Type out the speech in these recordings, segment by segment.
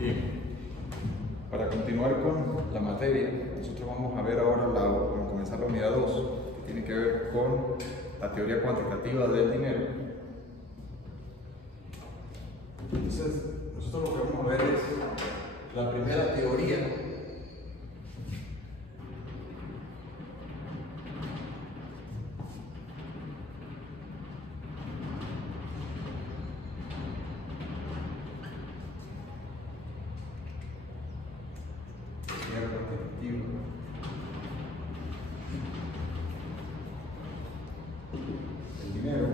Bien, para continuar con la materia, nosotros vamos a ver ahora, vamos a comenzar la unidad 2, que tiene que ver con la teoría cuantitativa del dinero. Entonces, nosotros lo que vamos a ver es la primera teoría del dinero,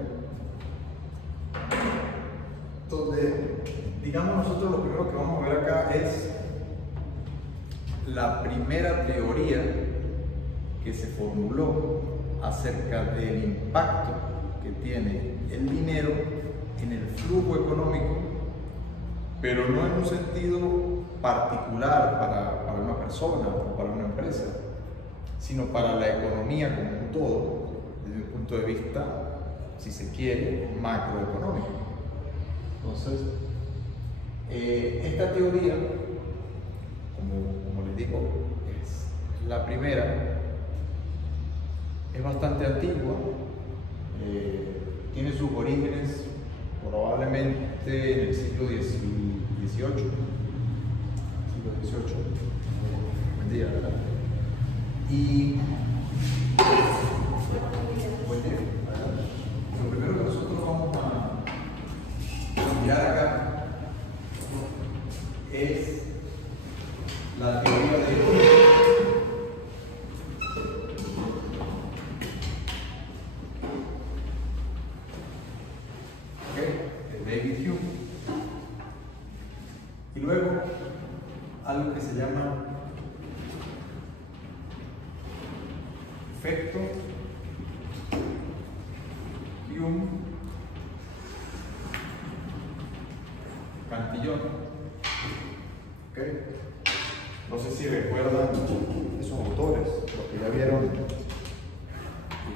donde, digamos, nosotros lo primero que vamos a ver acá es la primera teoría que se formuló acerca del impacto que tiene el dinero en el flujo económico, pero no en un sentido particular para una persona o para una empresa, sino para la economía como un todo, desde un punto de vista, si se quiere, macroeconómico. Entonces, esta teoría, como les digo, es la primera, es bastante antigua, tiene sus orígenes probablemente en el siglo XVIII. Buen día, ¿verdad? Y buen día, ¿verdad? Lo primero que nosotros vamos a mirar acá es la teoría de David Hume, y luego algo que se llama efecto Hume Cantillon. No sé si recuerdan esos autores, los que ya vieron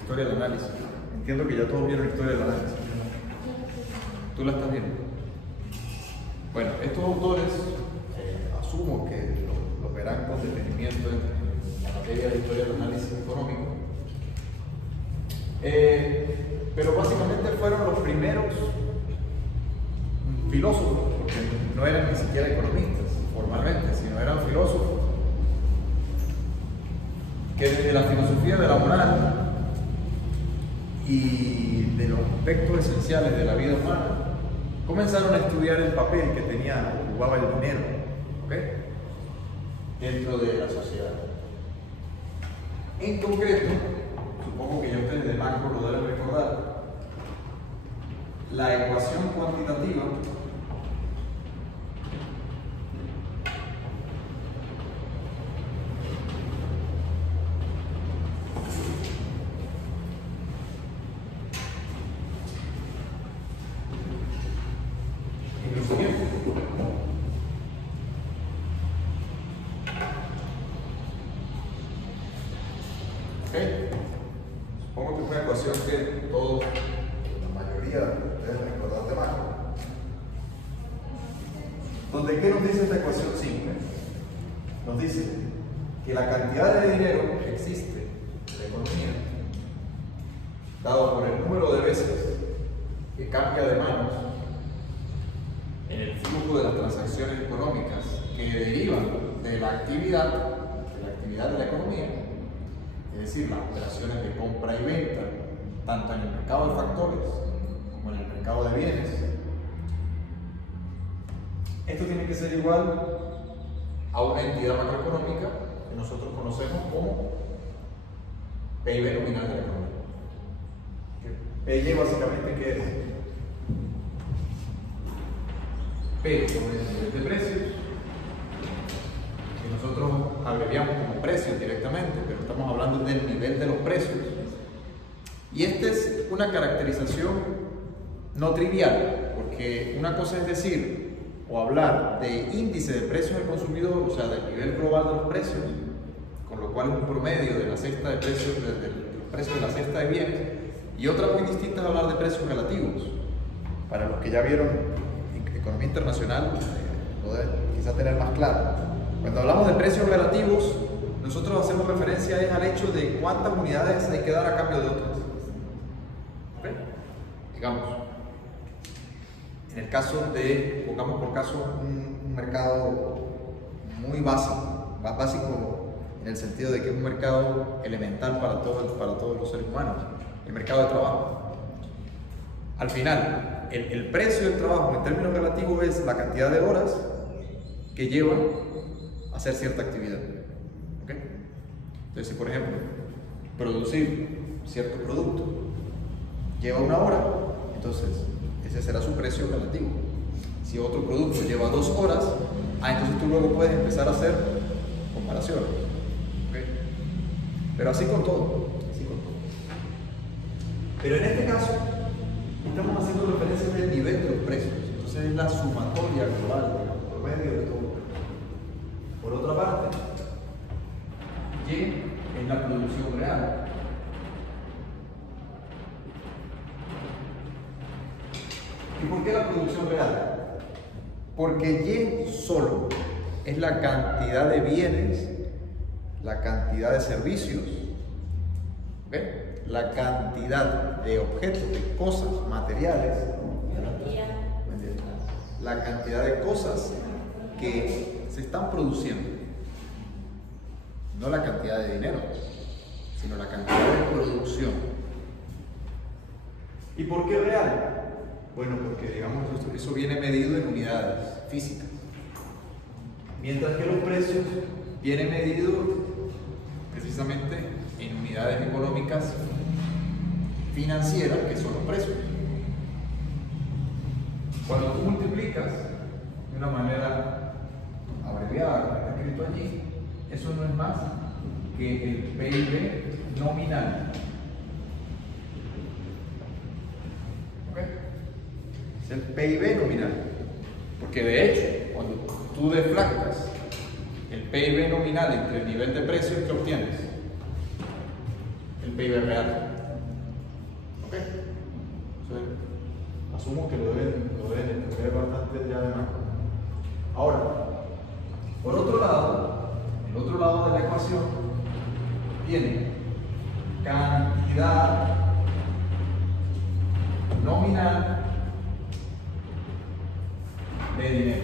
Historia del Análisis. Entiendo que ya todos vieron Historia del Análisis. ¿Tú la estás viendo? Bueno, estos autores asumo que lo verán con detenimiento en la materia de Historia del Análisis Económico, pero básicamente fueron los primeros filósofos, porque no eran ni siquiera economistas formalmente, sino eran filósofos que desde la filosofía de la moral y de los aspectos esenciales de la vida humana comenzaron a estudiar el papel que jugaba el dinero, dentro de la sociedad. En concreto, supongo que ya ustedes de macro lo deben recordar, la ecuación cuantitativa supongo que es una ecuación que todos, la mayoría deben recordar de macro. Donde, ¿qué nos dice esta ecuación simple? Nos dice que la cantidad de dinero que existe en la economía, dado por el número de veces que cambia de manos en el flujo de las transacciones económicas que derivan de la actividad de la economía, es decir, las operaciones de compra y venta, tanto en el mercado de factores como en el mercado de bienes, esto tiene que ser igual a una entidad macroeconómica que nosotros conocemos como PIB nominal de la economía. PIB básicamente, ¿qué es? P sobre el nivel de precios, que nosotros abreviamos como precios directamente, pero estamos hablando del nivel de los precios. Y esta es una caracterización no trivial, porque una cosa es decir o hablar de índice de precios del consumidor, o sea, del nivel global de los precios, con lo cual es un promedio de la cesta de precios, de los precios de la cesta de bienes, y otra muy distinta es hablar de precios relativos. Para los que ya vieron economía internacional, lo poder quizá tener más claro. Cuando hablamos de precios relativos, nosotros hacemos referencia al hecho de cuántas unidades hay que dar a cambio de otras. ¿Okay? Digamos, en el caso de, pongamos por caso un mercado muy básico en el sentido de que es un mercado elemental para todos los seres humanos, el mercado de trabajo. Al final, el precio del trabajo en términos relativos es la cantidad de horas que lleva a hacer cierta actividad. ¿Okay? Entonces, si por ejemplo, producir cierto producto lleva 1 hora, entonces ese será su precio relativo. Si otro producto lleva 2 horas, entonces tú luego puedes empezar a hacer comparaciones. ¿Okay? Pero así con todo. Pero en este caso, estamos haciendo referencia del nivel de los precios. Entonces es la sumatoria global, el promedio de todo. Por otra parte, Y es la producción real. ¿Y por qué la producción real? Porque Y solo es la cantidad de bienes, la cantidad de servicios, ¿okay? La cantidad de objetos, de cosas, materiales, la cantidad de cosas que se están produciendo, no la cantidad de dinero, sino la cantidad de producción. ¿Y por qué real? Bueno, porque digamos eso viene medido en unidades físicas, mientras que los precios vienen medidos precisamente en unidades económicas financieras, que son los precios. Cuando tú multiplicas de una manera abreviada, como está escrito allí, eso no es más que el PIB nominal. ¿Okay? Es el PIB nominal. Porque de hecho, cuando tú deflactas el PIB nominal entre el nivel de precios que obtienes, el PIB real. ¿Ok? Entonces, asumo que lo deben entender bastante ya de macro. Ahora, por otro lado, el otro lado de la ecuación tiene cantidad nominal de dinero.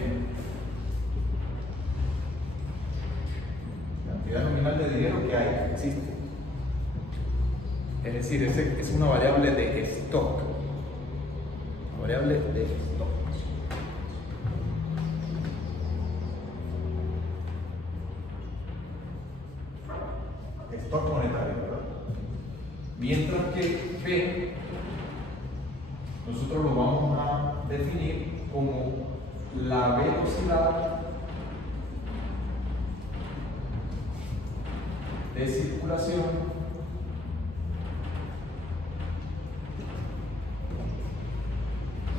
Cantidad nominal de dinero que hay, existe. Es decir, es una variable de stock. Una variable de stock. Stock monetario, ¿verdad? Mientras que P nosotros lo vamos a definir como la velocidad de circulación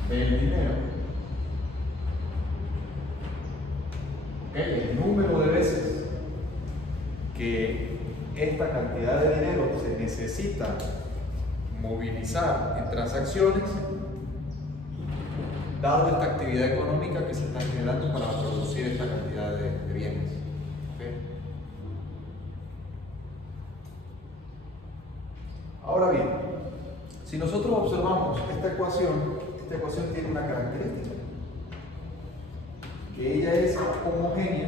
del dinero. ¿Okay? El número de veces que esta cantidad de dinero se necesita movilizar en transacciones, dado esta actividad económica que se está generando para producir esta cantidad de bienes. ¿Okay? Ahora bien, si nosotros observamos esta ecuación tiene una característica, que ella es homogénea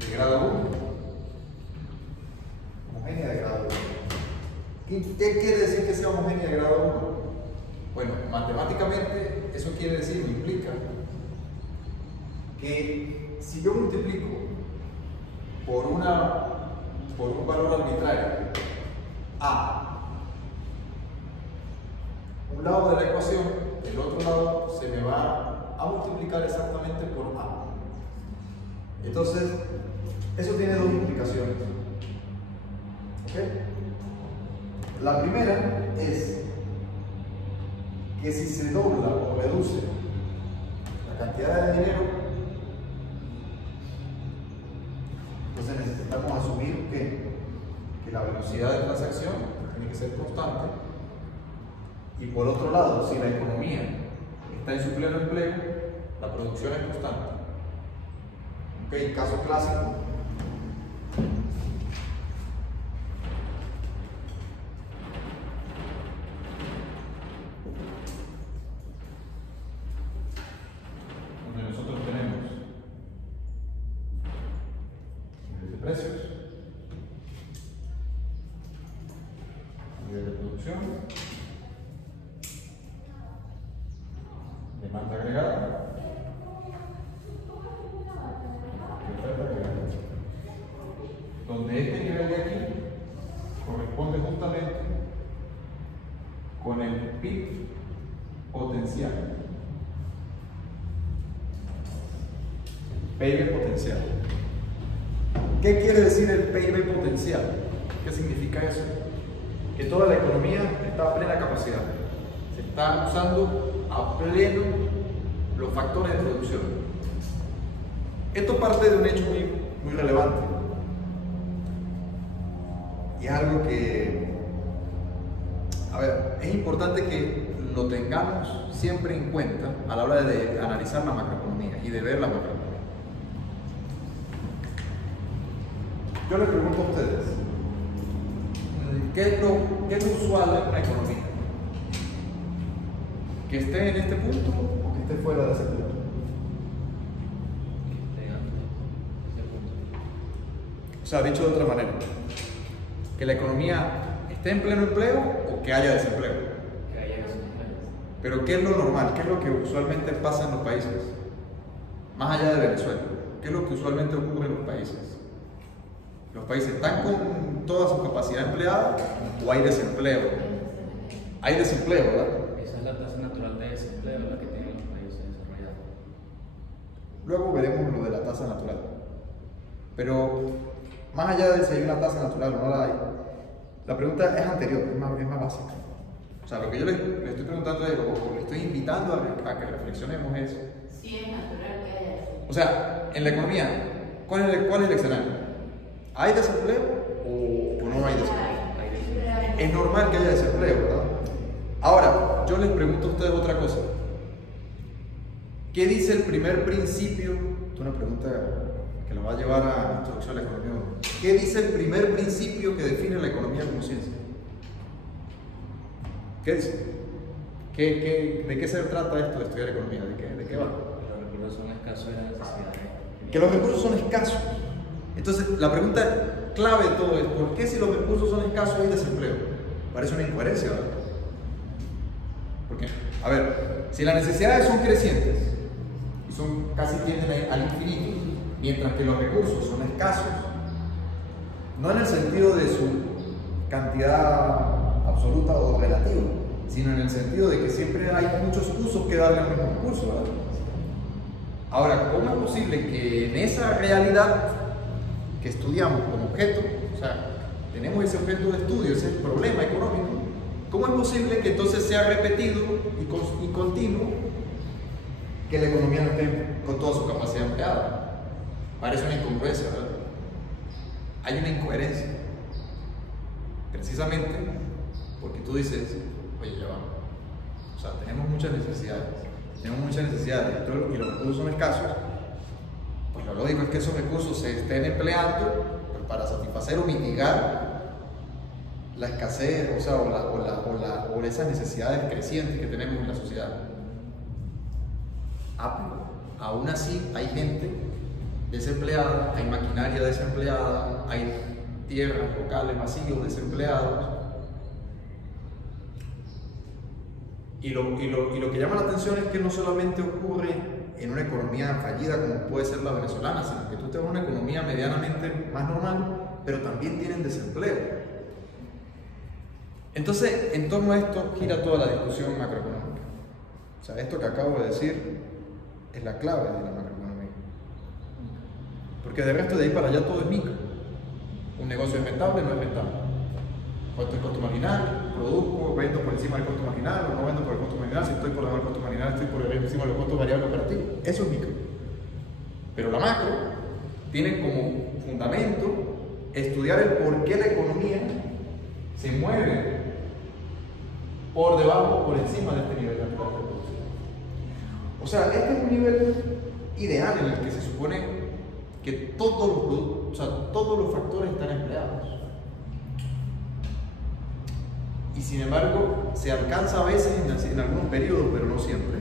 de grado 1. Homogénea de grado 1. ¿Qué quiere decir que sea homogénea de grado 1? Bueno, matemáticamente eso quiere decir, o implica, que si yo multiplico por un valor arbitrario A, un lado de la ecuación, el otro lado se me va a multiplicar exactamente por A. Entonces, eso tiene dos implicaciones. ¿Okay? La primera es que si se dobla o reduce la cantidad de dinero, entonces necesitamos asumir que que la velocidad de transacción tiene que ser constante. Y por otro lado, si la economía está en su pleno empleo, la producción es constante. Ok, caso clásico. Donde nosotros tenemos nivel de precios, nivel de producción, demanda agregada y oferta agregada, donde este nivel de aquí corresponde justamente con el PIB potencial. PIB potencial. ¿Qué quiere decir el PIB potencial? ¿Qué significa eso? Que toda la economía está a plena capacidad. Se está usando a pleno los factores de producción. Esto parte de un hecho muy relevante. Y es algo que, a ver, es importante que lo tengamos siempre en cuenta a la hora de analizar la macroeconomía y de ver la macroeconomía. Yo les pregunto a ustedes, ¿qué es lo usual en una economía? ¿Que esté en este punto o que esté fuera de ese punto? O sea, dicho de otra manera, que la economía esté en pleno empleo o que haya desempleo. Que haya desempleo. Pero ¿qué es lo normal? ¿Qué es lo que usualmente pasa en los países? Más allá de Venezuela, ¿qué es lo que usualmente ocurre en los países? ¿Los países están con toda su capacidad empleada o hay desempleo? Hay desempleo, ¿verdad? Esa es la tasa natural de desempleo, la que tienen los países desarrollados. Luego veremos lo de la tasa natural. Pero más allá de si hay una tasa natural o no la hay, la pregunta es anterior, es más básica. O sea, lo que yo le estoy preguntando o le estoy invitando a que reflexionemos es... Sí, es natural que haya eso. O sea, en la economía, ¿cuál es el escenario? ¿Hay desempleo o no hay desempleo? Es normal que haya desempleo, ¿verdad? Ahora, yo les pregunto a ustedes otra cosa. ¿Qué dice el primer principio? Esta es una pregunta que nos va a llevar a la introducción a la economía. ¿Qué dice el primer principio que define la economía como ciencia? ¿Qué dice? ¿De qué se trata esto de estudiar economía? ¿De qué va? Los recursos son escasos y las necesidades. Que los recursos son escasos. Entonces, la pregunta clave de todo es, ¿por qué si los recursos son escasos hay desempleo? Parece una incoherencia, ¿verdad? Porque, a ver, si las necesidades son crecientes y son casi tienden al infinito, mientras que los recursos son escasos, no en el sentido de su cantidad absoluta o relativa, sino en el sentido de que siempre hay muchos usos que darle al mismo recurso, ¿verdad? Ahora, ¿cómo es posible que en esa realidad que estudiamos como objeto, o sea, tenemos ese objeto de estudio, ese problema económico, cómo es posible que entonces sea repetido y continuo que la economía no esté con toda su capacidad empleada? Parece una incongruencia, ¿verdad? Hay una incoherencia, precisamente porque tú dices, oye, ya va, o sea, tenemos muchas necesidades y los recursos son escasos. Pues lo lógico es que esos recursos se estén empleando para satisfacer o mitigar la escasez, o sea, o esas necesidades crecientes que tenemos en la sociedad. Pero aún así hay gente desempleada, hay maquinaria desempleada, hay tierras locales vacíos desempleados. Y lo que llama la atención es que no solamente ocurre en una economía fallida como puede ser la venezolana, sino que tú te vas a una economía medianamente más normal, pero también tienen desempleo. Entonces, en torno a esto gira toda la discusión macroeconómica. O sea, esto que acabo de decir es la clave de la macroeconomía. Porque de resto de ahí para allá todo es micro. Un negocio es rentable, no es rentable. ¿Cuánto es el costo marginal? ¿Produzco? ¿Vendo por encima del costo marginal o no vendo por el costo marginal? Si estoy por debajo del costo marginal, estoy por encima del costo variable operativo. Eso es micro. Pero la macro tiene como fundamento estudiar el por qué la economía se mueve por debajo o por encima de este nivel natural de producción. O sea, este es un nivel ideal en el que se supone que todos los factores están empleados. Y sin embargo, se alcanza a veces en algunos periodos, pero no siempre.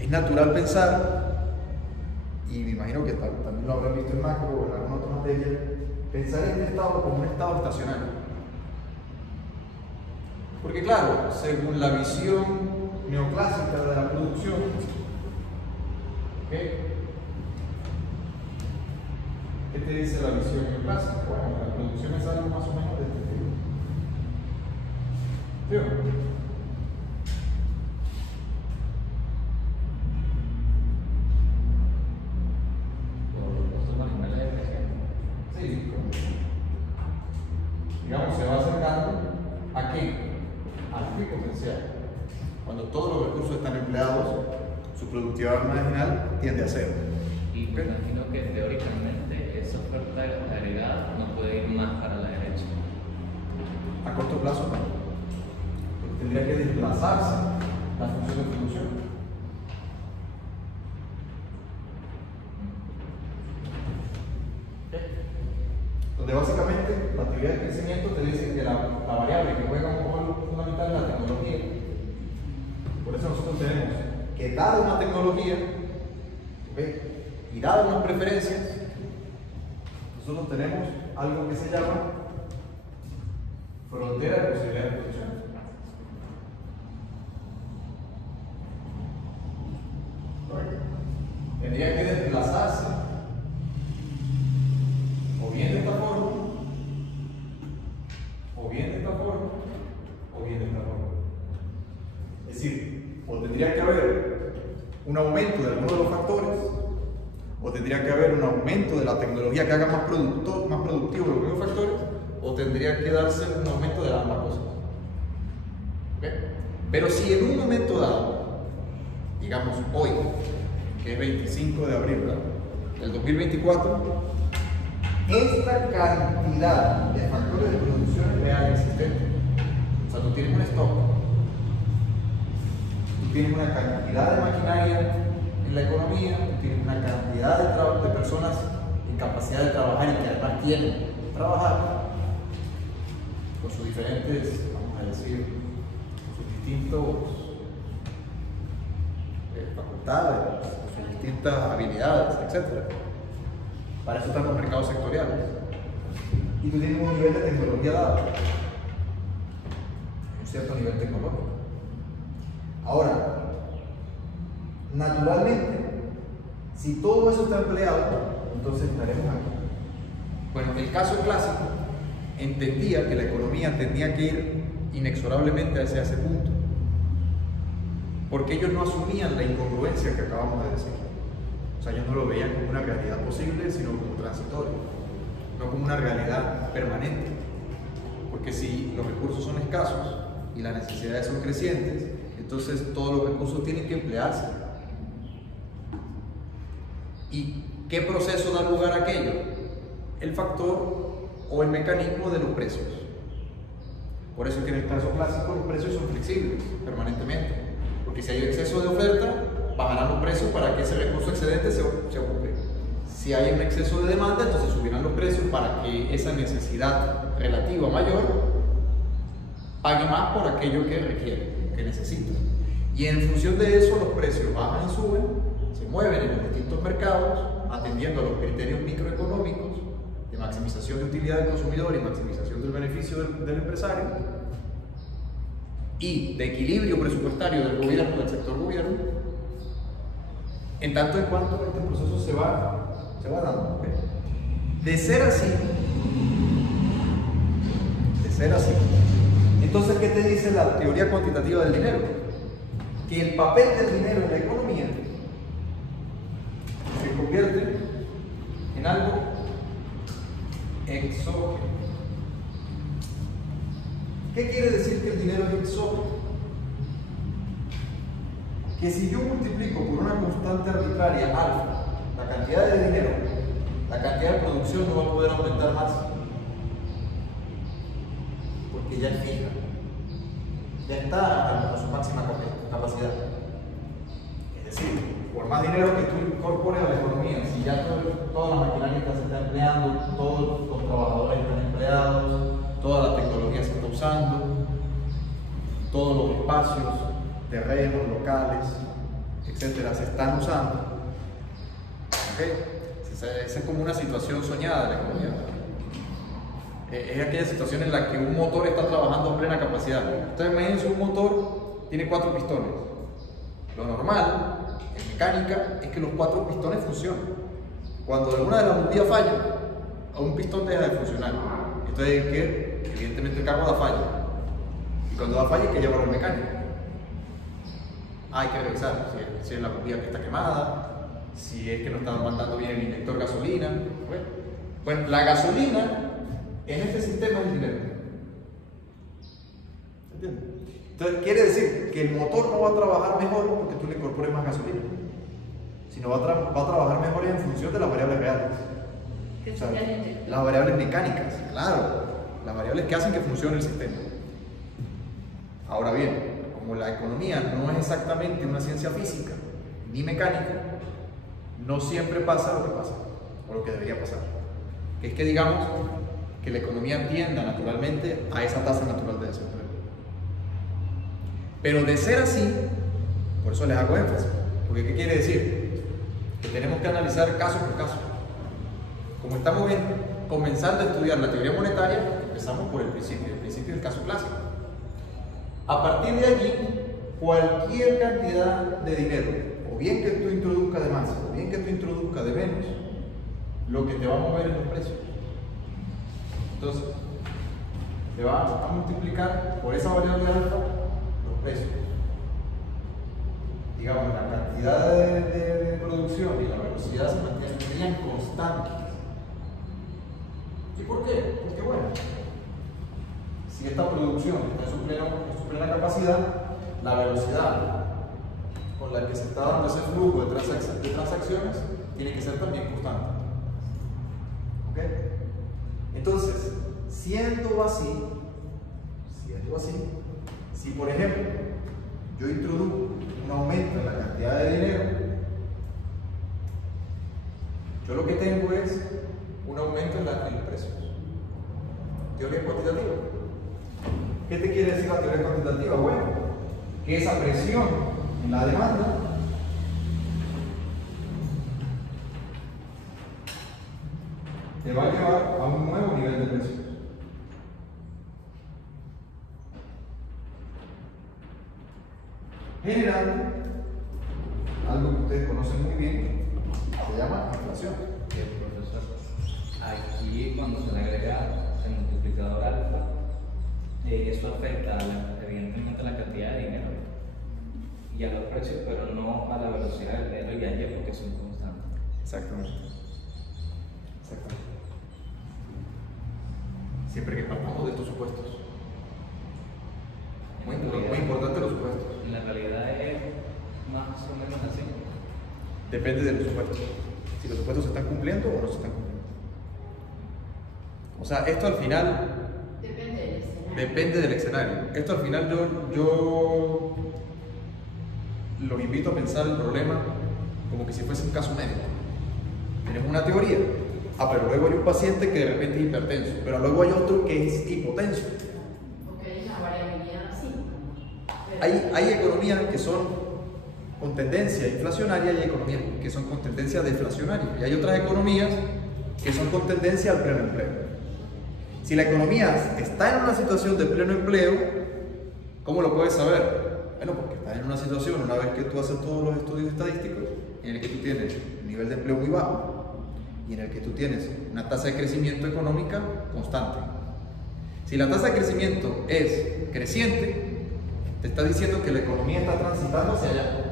Es natural pensar, y me imagino que también lo habrán visto en macro o en alguna otra materia, pensar en este estado como un estado estacionario. Porque claro, según la visión neoclásica de la producción, ¿qué te dice la visión neoclásica? Bueno, la producción es algo más o menos de este tipo. ¿Sí o no? Sí, digamos, se va acercando ¿a qué? Al pico potencial. Cuando todos los recursos están empleados, su productividad marginal tiende a cero. Y me imagino que teóricamente esa oferta agregada no puede ir más para la derecha. A corto plazo no. Porque tendría que desplazarse la función de producción. Donde básicamente la teoría del crecimiento te dice que la variable que juega un rol fundamental es la tecnología. Por eso nosotros tenemos que, dada una tecnología, y dadas unas preferencias, nosotros tenemos algo que se llama frontera de posibilidad de producción. Tendría que desplazarse o bien de esta forma, o bien de esta forma, o bien de esta forma. Es decir, o tendría que haber un aumento de alguno de los factores, o tendría que haber un aumento de la tecnología que haga más productivo los mismos factores, o tendría que darse un aumento de ambas cosas. ¿Okay? Pero si en un momento dado, digamos hoy, que es 25 de abril del 2024, esta cantidad de factores de producción es real existente. O sea, tú tienes un stock, tú tienes una cantidad de maquinaria en la economía, tú tienes una cantidad de personas en capacidad de trabajar y que además quieren trabajar con sus diferentes, vamos a decir, sus distintos facultades, sus distintas habilidades, etc. Para eso están los mercados sectoriales. Y tú tienes un nivel de tecnología dado, un cierto nivel tecnológico. Ahora, naturalmente, si todo eso está empleado, entonces estaremos aquí. Bueno, el caso clásico entendía que la economía tenía que ir inexorablemente hacia ese punto, porque ellos no asumían la incongruencia que acabamos de decir. O sea, ellos no lo veían como una realidad posible, sino como transitorio, no como una realidad permanente. Porque si los recursos son escasos y las necesidades son crecientes, entonces todos los recursos tienen que emplearse. ¿Y qué proceso da lugar a aquello? El factor o el mecanismo de los precios. Por eso es que en el caso clásico los precios son flexibles permanentemente. Porque si hay exceso de oferta, bajarán los precios para que ese recurso excedente se ocupe. Si hay un exceso de demanda, entonces subirán los precios para que esa necesidad relativa mayor pague más por aquello que requiere, que necesita. Y en función de eso, los precios bajan y suben, se mueven en los distintos mercados, atendiendo a los criterios microeconómicos de maximización de utilidad del consumidor y maximización del beneficio del empresario, y de equilibrio presupuestario del gobierno, del sector gobierno, en tanto en cuanto este proceso se va dando. ¿Okay? De ser así, entonces, ¿qué te dice la teoría cuantitativa del dinero? Que el papel del dinero en la economía se convierte en algo exógeno. ¿Qué quiere decir que el dinero es exógeno? Que si yo multiplico por una constante arbitraria alfa la cantidad de dinero, la la cantidad de producción no va a poder aumentar más, porque ya es fija, ya está a su máxima capacidad. Es decir, por más dinero que tú incorpores a la economía, si ya toda la maquinaria se está empleando, todos los trabajadores están empleados, toda la tecnología se está usando, todos los espacios, terrenos, locales, etcétera, se están usando. ¿Okay? Esa es como una situación soñada de la economía. Es aquella situación en la que un motor está trabajando a plena capacidad. Entonces imagínense, un motor tiene 4 pistones. Lo normal en mecánica es que los 4 pistones funcionen. Cuando alguna de las bujías falla, un pistón deja de funcionar. Entonces que evidentemente el carro da falla. Y cuando da falla hay que llevarlo al mecánico. Hay que revisar si es la bujía que está quemada, si es que no está mandando bien el inyector gasolina. Bueno, la gasolina en este sistema es dinero. ¿Entiendes? Entonces quiere decir que el motor no va a trabajar mejor porque tú le incorpores más gasolina, sino va a trabajar mejor en función de las variables reales. ¿Qué O sea, sería el inyector? las variables mecánicas, claro, las variables que hacen que funcione el sistema. Ahora bien, como la economía no es exactamente una ciencia física ni mecánica, no siempre pasa lo que pasa, o lo que debería pasar. Que es que digamos que la economía tienda naturalmente a esa tasa natural de desempleo. Pero de ser así, por eso les hago énfasis, porque ¿qué quiere decir? Que tenemos que analizar caso por caso. Como estamos comenzando a estudiar la teoría monetaria, empezamos por el principio del caso clásico. A partir de allí, cualquier cantidad de dinero, o bien que tú introduzcas de más, o bien que tú introduzcas de menos, lo que te va a mover es los precios. Entonces, te va a multiplicar por esa variable alfa los precios. Digamos, la cantidad de producción y la velocidad se mantienen constantes. ¿Y por qué? Porque bueno, si esta producción está en su plena capacidad, la velocidad con la que se está dando ese flujo de transacciones tiene que ser también constante. ¿Ok? Entonces, siendo así, si por ejemplo yo introduzco un aumento en la cantidad de dinero, yo lo que tengo es un aumento en los precios. Teoría cuantitativa. ¿Qué te quiere decir la teoría cuantitativa? Bueno, que esa presión en la demanda te va a llevar a un nuevo nivel de precios. Generando algo que ustedes conocen muy bien, se llama inflación. Bien, profesor. Aquí cuando se le agrega el multiplicador alfa, eso afecta evidentemente a la cantidad de dinero y a los precios, pero no a la velocidad del dinero y a ellos porque son constantes. Exactamente. Siempre que partamos de estos supuestos. Muy importante los supuestos. En la realidad es más o menos así. Depende de los supuestos. Si los supuestos se están cumpliendo o no se están cumpliendo. O sea, esto al final depende del escenario. Esto al final yo los invito a pensar el problema como que si fuese un caso médico. Tenemos una teoría, pero luego hay un paciente que de repente es hipertenso, pero luego hay otro que es hipotenso. Porque hay una variabilidad así. Hay economías que son con tendencia inflacionaria y hay economías que son con tendencia deflacionaria. Y hay otras economías que son con tendencia al pleno empleo. Si la economía está en una situación de pleno empleo, ¿cómo lo puedes saber? Bueno, porque estás en una situación, una vez que tú haces todos los estudios estadísticos, en el que tú tienes un nivel de empleo muy bajo y en el que tú tienes una tasa de crecimiento económica constante. Si la tasa de crecimiento es creciente, te está diciendo que la economía está transitando hacia allá.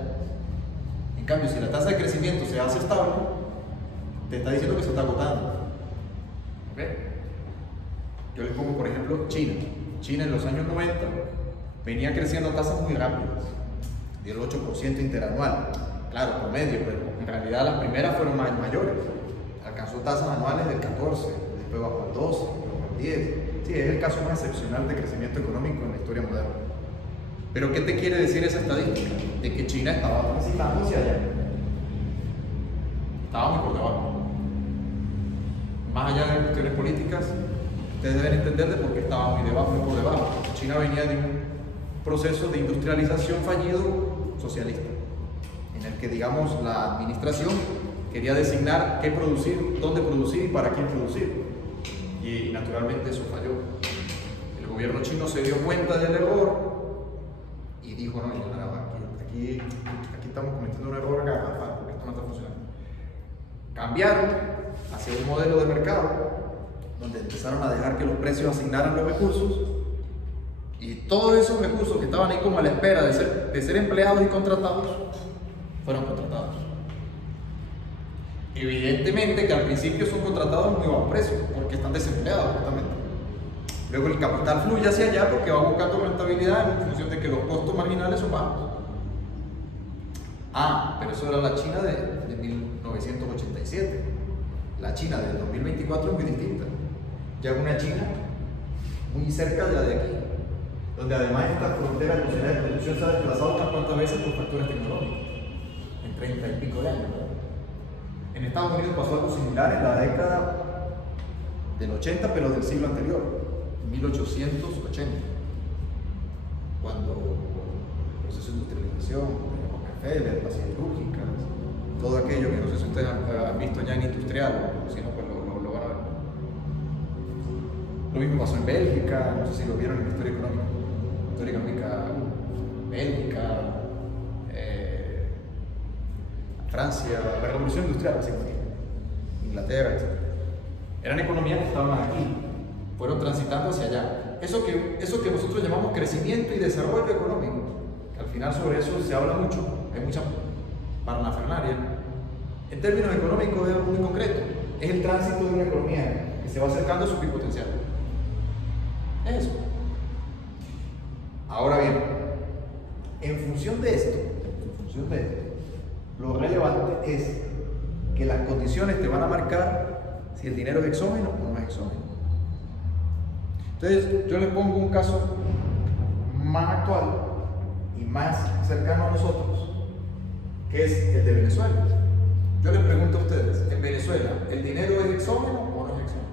En cambio, si la tasa de crecimiento se hace estable, te está diciendo que se está agotando. ¿Ok? Yo les pongo, por ejemplo, China. China en los años 90 venía creciendo a tasas muy rápidas, del 8% interanual. Claro, promedio, pero en realidad las primeras fueron más mayores. Alcanzó tasas anuales del 14, después bajó al 12, luego al 10. Sí, es el caso más excepcional de crecimiento económico en la historia moderna. Pero ¿qué te quiere decir esa estadística? De que China estaba transitando hacia allá. Estaba muy por debajo. Más allá de cuestiones políticas, ustedes deben entender de por qué estaba muy por debajo. China venía de un proceso de industrialización fallido socialista, en el que, digamos, la administración quería designar qué producir, dónde producir y para quién producir. Y naturalmente eso falló. El gobierno chino se dio cuenta del error y dijo, no, aquí estamos cometiendo un error garrafal, porque esto no está funcionando. Cambiaron hacia un modelo de mercado donde empezaron a dejar que los precios asignaran los recursos, y todos esos recursos que estaban ahí como a la espera de ser empleados y contratados, fueron contratados. Evidentemente que al principio son contratados a muy bajo precio, porque están desempleados justamente. Luego el capital fluye hacia allá porque va buscando rentabilidad en función de que los costos marginales son bajos. Pero eso era la China de 1987. La China del 2024 es muy distinta. Ya es una China muy cerca ya de aquí, donde además esta frontera de posibilidad de producción se ha desplazado unas cuantas veces por factores tecnológicos, en 30 y pico de años. En Estados Unidos pasó algo similar en la década del 80, pero del siglo anterior, 1880, cuando el proceso de industrialización, Rockefeller, las siderúrgicas, todo aquello que no sé si ustedes han visto ya en industrial, o si no, pues lo van a ver. Lo mismo pasó en Bélgica, no sé si lo vieron en la historia económica. Historia económica, Bélgica, Francia, la revolución industrial, básicamente, Inglaterra, etc. Eran economías que estaban aquí, fueron transitando hacia allá. Eso que nosotros llamamos crecimiento y desarrollo económico, que al final sobre eso se habla mucho, hay mucha parafernalia. En términos económicos es algo muy concreto, es el tránsito de una economía que se va acercando a su pico potencial. Es eso. Ahora bien, en función de esto, lo relevante es que las condiciones te van a marcar si el dinero es exógeno o no es exógeno. Entonces, yo les pongo un caso más actual y más cercano a nosotros, que es el de Venezuela. Yo les pregunto a ustedes, en Venezuela, ¿el dinero es exógeno o no es exógeno?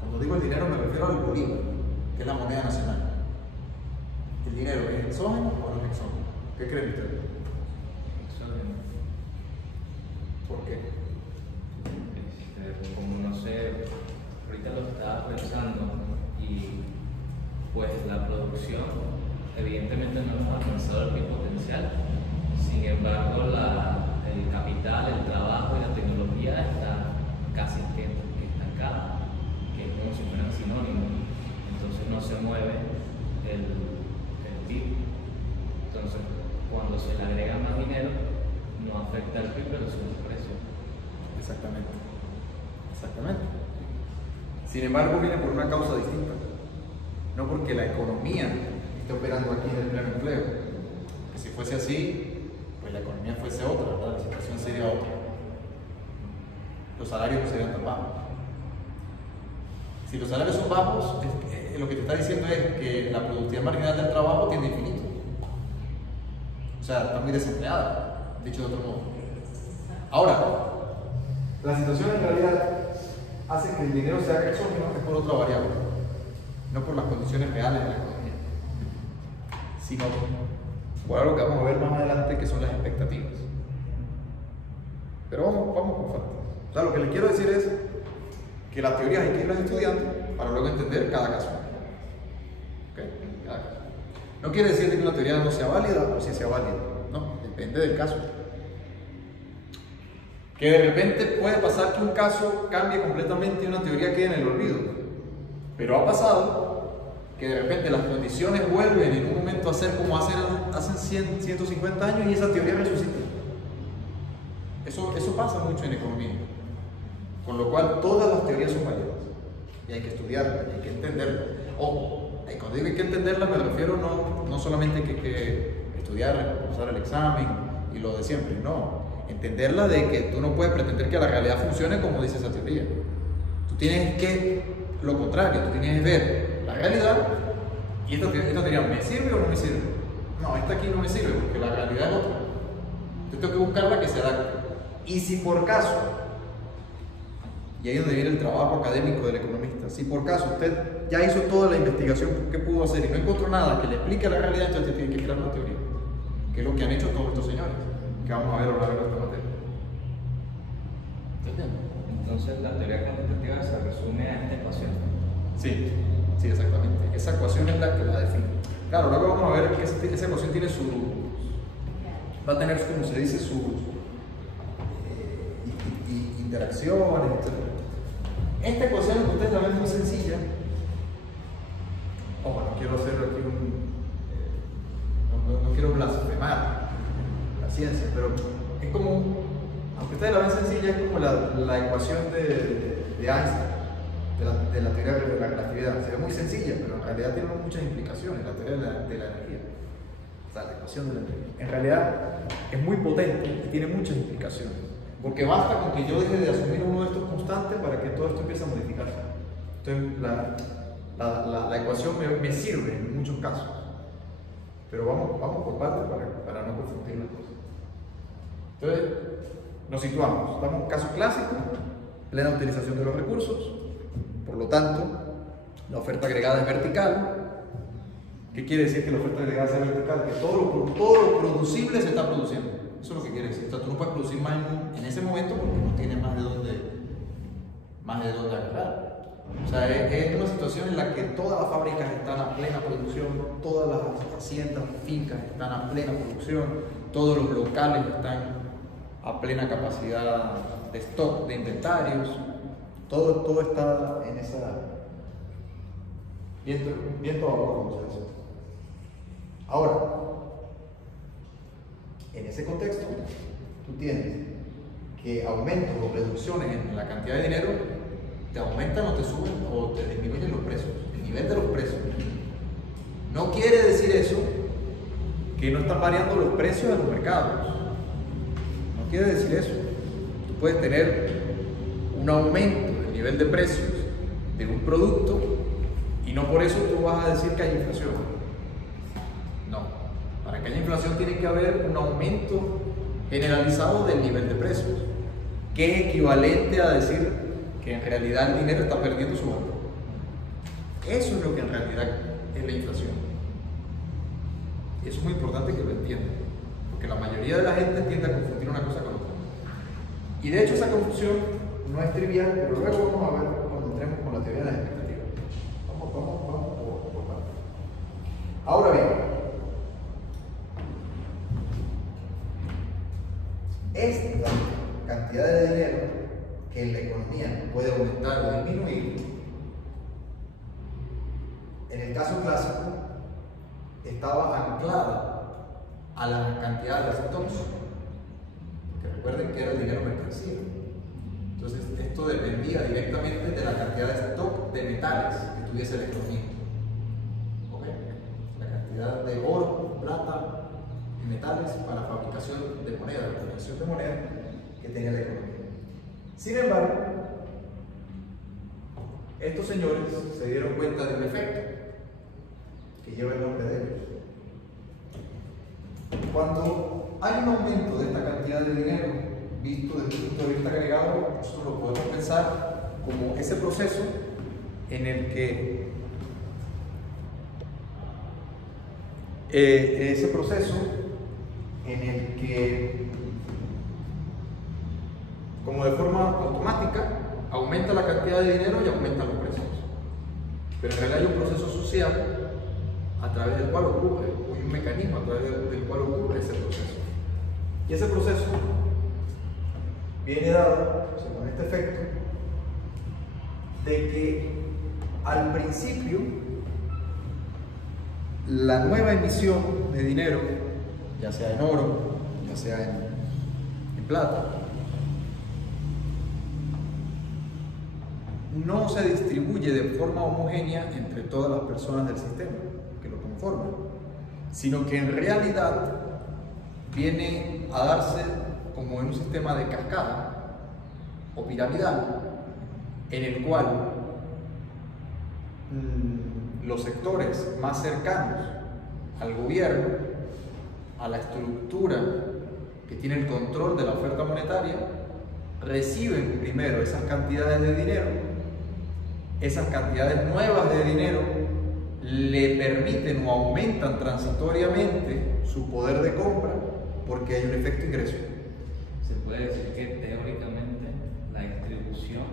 Cuando digo el dinero me refiero al bolívar, que es la moneda nacional. ¿El dinero es exógeno o no es exógeno? ¿Qué creen ustedes? Exógeno. ¿Por qué? Como no sé, ahorita lo estaba pensando y pues la producción evidentemente no hemos alcanzado el pico potencial, sin embargo el capital, el trabajo y la tecnología está casi que estancada, que es como si fueran sinónimos, entonces no se mueve el PIB. Entonces cuando se le agrega más dinero no afecta el PIB pero sube el precio. Exactamente. Sin embargo, viene por una causa distinta. No porque la economía esté operando aquí en el pleno empleo. Que si fuese así, pues la economía fuese otra, ¿verdad? La situación sería otra. Los salarios no serían tan bajos. Si los salarios son bajos, lo que te está diciendo es que la productividad marginal del trabajo tiende a infinito. O sea, está muy desempleada, dicho de otro modo. Ahora, la situación en realidad hace que el dinero se haga exógeno es por otra variable, no por las condiciones reales de la economía, sino por algo que vamos a ver más adelante, que son las expectativas. Pero vamos con falta. O sea, lo que les quiero decir es que las teorías hay que irlas estudiando para luego entender cada caso. ¿Okay? Cada caso. No quiere decir que una teoría no sea válida o si sea válida, no, depende del caso. Que de repente puede pasar que un caso cambie completamente y una teoría quede en el olvido, pero ha pasado que de repente las condiciones vuelven en un momento a ser como hacen 100, 150 años y esa teoría resucita. Eso pasa mucho en economía, con lo cual todas las teorías son válidas y hay que estudiarlas, hay que entenderlas. Ojo, cuando digo hay que entenderlas me refiero no solamente que estudiarlas, pasar el examen y lo de siempre, no. entenderla de que tú no puedes pretender que la realidad funcione como dice esa teoría. Tú tienes que, lo contrario, tú tienes que ver la realidad y esta teoría, ¿me sirve o no me sirve? No, esta aquí no me sirve porque la realidad es otra. Yo tengo que buscarla que se adapte. Y si por caso, y ahí es donde viene el trabajo académico del economista, si por caso usted ya hizo toda la investigación que pudo hacer y no encontró nada que le explique la realidad, entonces tiene que crear una teoría, que es lo que han hecho todos estos señores, que vamos a ver a lo largo de esta materia. ¿Entiendes? Entonces la teoría cuantitativa se resume a esta ecuación. Sí, sí, exactamente. Esa ecuación es la que la define. Claro, luego vamos a ver que esa ecuación tiene va a tener, como se dice, sus interacciones, etc. Esta ecuación, ustedes la ven muy sencilla. Bueno, quiero hacer aquí no quiero blasfemar la ciencia, pero es como, aunque ustedes la ven sencilla, es como la ecuación de Einstein, de la teoría de la relatividad. Se ve muy sencilla, pero en realidad tiene muchas implicaciones, la teoría de la energía. O sea, la ecuación de la energía. En realidad es muy potente y tiene muchas implicaciones. Porque basta con que yo deje de asumir uno de estos constantes para que todo esto empiece a modificarse. Entonces, la ecuación me sirve en muchos casos. Pero vamos por partes para no confundir las cosas. Entonces, nos situamos. Estamos en caso clásico, plena utilización de los recursos. Por lo tanto, la oferta agregada es vertical. ¿Qué quiere decir que la oferta agregada sea vertical? Que todo lo producible se está produciendo. Eso es lo que quiere decir. O sea, tú no puedes producir más en ese momento porque no tienes más de dónde agarrar. O sea, es una situación en la que todas las fábricas están a plena producción, todas las haciendas, fincas están a plena producción, todos los locales están a plena capacidad de stock, de inventarios. Todo está en esa viento a favor, como se dice. Ahora, en ese contexto, tú tienes que aumentos o reducciones en la cantidad de dinero te aumentan o te suben o te disminuyen los precios, el nivel de los precios. No quiere decir eso que no están variando los precios de los mercados. No quiere decir eso. Tú puedes tener un aumento del nivel de precios de un producto y no por eso tú vas a decir que hay inflación. No. Para que haya inflación tiene que haber un aumento generalizado del nivel de precios, que es equivalente a decir que en realidad el dinero está perdiendo su valor. Eso es lo que en realidad es la inflación. Y eso es muy importante que lo entiendan, porque la mayoría de la gente tiende a confundir una cosa con otra. Y de hecho esa confusión no es trivial, pero luego vamos a ver cuando entremos con la teoría de las expectativas. Vamos por partes. Ahora bien, esta cantidad de dinero que en la economía puede aumentar o disminuir, en el caso clásico estaba anclada a la cantidad de stocks, que recuerden que era el dinero mercancía. Entonces esto dependía directamente de la cantidad de stock de metales que tuviese la economía. ¿Okay? La cantidad de oro, plata y metales para fabricación de moneda, la fabricación de moneda que tenía la economía. Sin embargo, estos señores se dieron cuenta de un efecto que lleva el nombre de ellos. Cuando hay un aumento de esta cantidad de dinero, visto desde el punto de vista agregado, nosotros lo podemos pensar como ese proceso en el que como de forma automática aumenta la cantidad de dinero y aumentan los precios. Pero en realidad hay un proceso social a través del cual ocurre, hay un mecanismo a través del cual ocurre ese proceso. Y ese proceso viene dado, o sea, con este efecto, de que al principio la nueva emisión de dinero, ya sea en oro, ya sea en plata, no se distribuye de forma homogénea entre todas las personas del sistema que lo conforman, sino que en realidad viene a darse como en un sistema de cascada o piramidal, en el cual los sectores más cercanos al gobierno, a la estructura que tiene el control de la oferta monetaria, reciben primero esas cantidades de dinero. Esas cantidades nuevas de dinero le permiten o aumentan transitoriamente su poder de compra porque hay un efecto ingreso. Se puede decir que teóricamente la distribución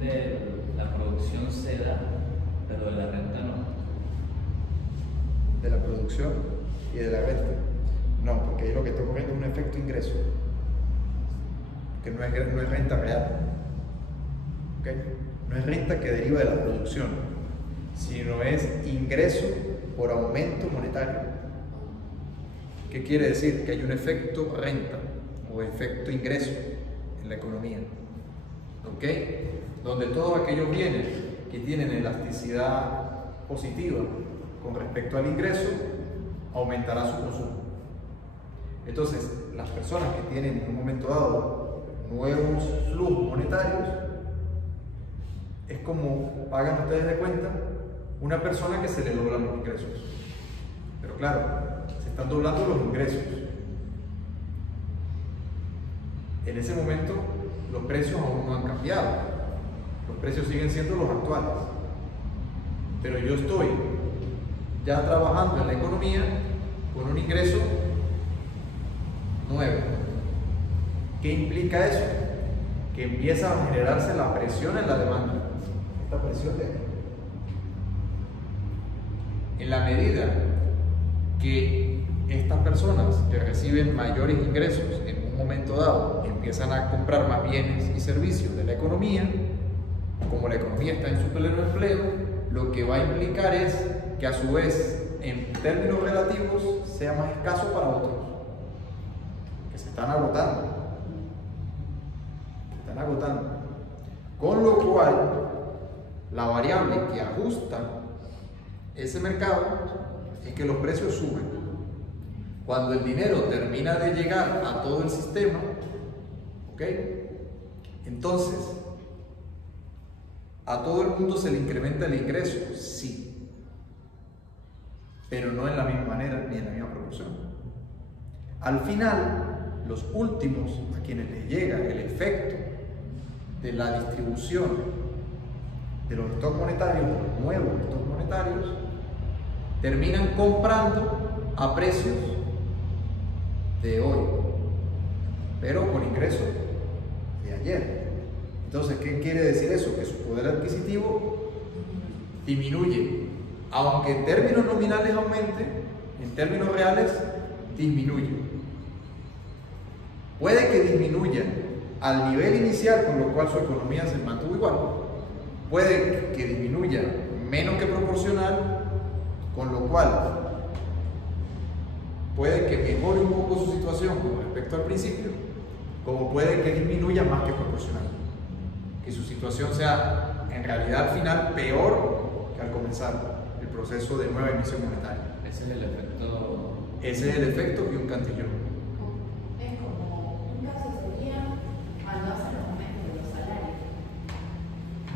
de la producción se da, pero de la renta no. De la producción y de la renta. No, porque ahí lo que está ocurriendo es un efecto ingreso, que no es renta real. ¿Okay? No es renta que deriva de la producción, sino es ingreso por aumento monetario. ¿Qué quiere decir? Que hay un efecto renta o efecto ingreso en la economía. ¿Ok? Donde todos aquellos bienes que tienen elasticidad positiva con respecto al ingreso, aumentará su consumo. Entonces, las personas que tienen en un momento dado nuevos flujos monetarios, es como, hagan ustedes de cuenta, una persona que se le doblan los ingresos. Pero claro, se están doblando los ingresos. En ese momento, los precios aún no han cambiado. Los precios siguen siendo los actuales. Pero yo estoy ya trabajando en la economía con un ingreso nuevo. ¿Qué implica eso? Que empieza a generarse la presión en la demanda. Esta presión de aquí. En la medida que estas personas que reciben mayores ingresos en un momento dado empiezan a comprar más bienes y servicios de la economía, como la economía está en su pleno empleo, lo que va a implicar es que a su vez, en términos relativos, sea más escaso para otros, que se están agotando. Con lo cual, la variable que ajusta ese mercado es que los precios suben. Cuando el dinero termina de llegar a todo el sistema, ¿ok? Entonces, ¿a todo el mundo se le incrementa el ingreso? Sí, pero no en la misma manera ni en la misma proporción. Al final, los últimos a quienes les llega el efecto de la distribución de los stocks monetarios, de los nuevos stocks monetarios, terminan comprando a precios de hoy, pero con ingresos de ayer. Entonces, ¿qué quiere decir eso? Que su poder adquisitivo disminuye. Aunque en términos nominales aumente, en términos reales disminuye. Puede que disminuya al nivel inicial, con lo cual su economía se mantuvo igual. Puede que disminuya menos que proporcional, con lo cual puede que mejore un poco su situación con respecto al principio, como puede que disminuya más que proporcional. Que su situación sea en realidad al final peor que al comenzar el proceso de nueva emisión monetaria. Ese es el efecto. Ese es el efecto de un cantillón. Es como un caso sería cuando hacen los aumentos de los salarios.